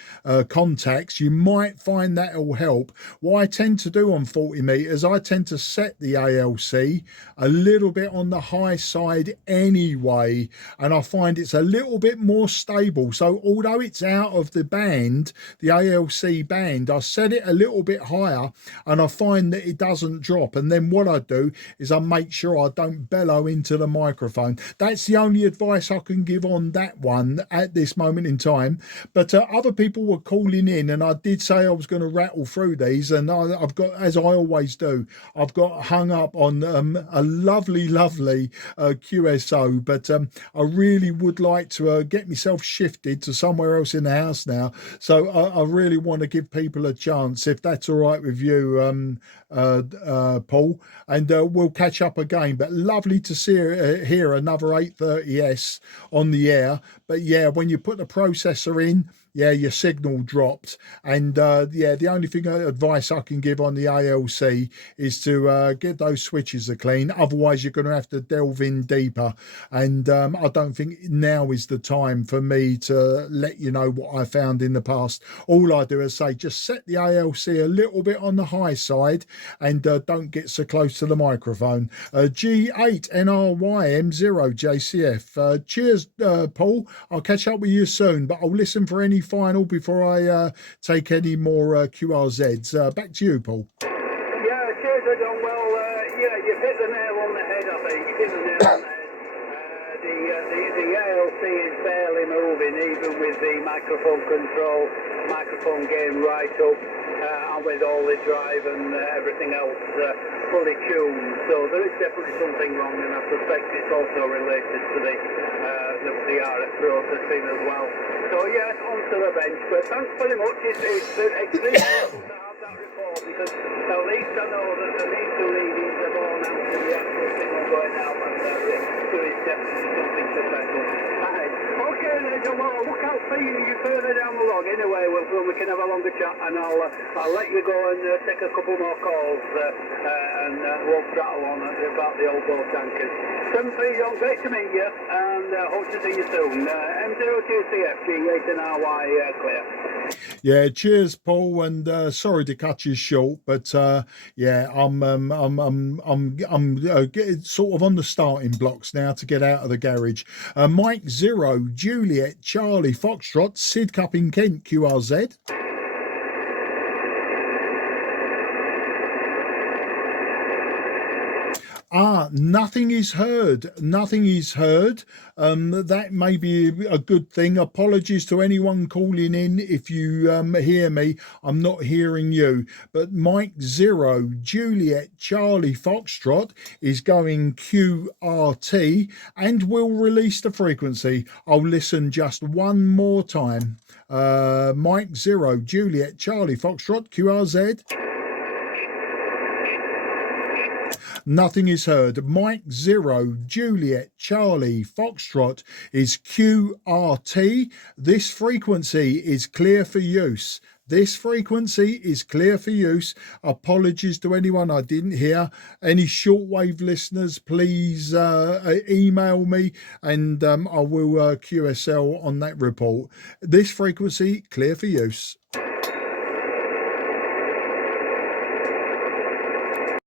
contacts. You might find that'll help. What I tend to do on 40 meters, I tend to set the ALC a little bit on the high side anyway, and I find it's a little bit more stable. So although it's out of the band, the ALC band, I set it a little bit higher, and I find that it doesn't drop. And then what I do is I make sure I don't bellow into the microphone. That's the only advice I can give on that one at this moment in time. But other people were calling in, and I did say I was going to rattle through these, and I've got, as I always do, I've got hung up on a lovely QSO, but I really would like to get myself shifted to somewhere else in the house now. So I really want to give people a chance, if that's all right with you, Paul, and we'll catch up again. But lovely to see hear another 830S on the air. But yeah, when you put the processor in, yeah, your signal dropped. And yeah, the only thing advice I can give on the ALC is to get those switches clean. Otherwise, you're going to have to delve in deeper. And I don't think now is the time for me to let you know what I found in the past. All I do is say, just set the ALC a little bit on the high side, and don't get so close to the microphone. G8NRYM0JCF. Cheers, Paul. I'll catch up with you soon, but I'll listen for any final before I take any more QRZs. Back to you, Paul. Yeah, cheers, John. Well, yeah, you've hit the nail on the head, I think. You hit the nail on the head. The ALC is barely moving, even with the microphone control, microphone game right up, and with all the drive and everything else fully tuned. So there is definitely something wrong, and I suspect it's also related to the RF processing as well. So yeah, onto the bench. But thanks very much. It's extremely helpful to have that report, because at least I know that the meter readings are borne out to the actual signal going out, and there is definitely something to settle. Right. Okay, then, well, I'll look out for you further down the log. Anyway, we can have a longer chat, and I'll let you go and take a couple more calls, and we'll prattle on about the old boat tankers. 73 John, great to meet you, and hope to see you soon. M02CF, G8NRY, clear. Yeah, cheers, Paul, and sorry to cut you short, but yeah, I'm sort of on the starting blocks now to get out of the garage. Mike 0, Juliet, Charlie, Foxtrot, Sid Cup in Kent, QRZ. Nothing is heard. Nothing is heard. That may be a good thing. Apologies to anyone calling in. If you hear me, I'm not hearing you. But Mike 0, Juliet, Charlie, Foxtrot is going QRT and will release the frequency. I'll listen just one more time. Mike 0, Juliet, Charlie, Foxtrot, QRZ. Nothing is heard. Mike 0, Juliet, Charlie, Foxtrot is QRT. This frequency is clear for use. This frequency is clear for use. Apologies to anyone I didn't hear. Any shortwave listeners, please email me, and I will QSL on that report. This frequency clear for use.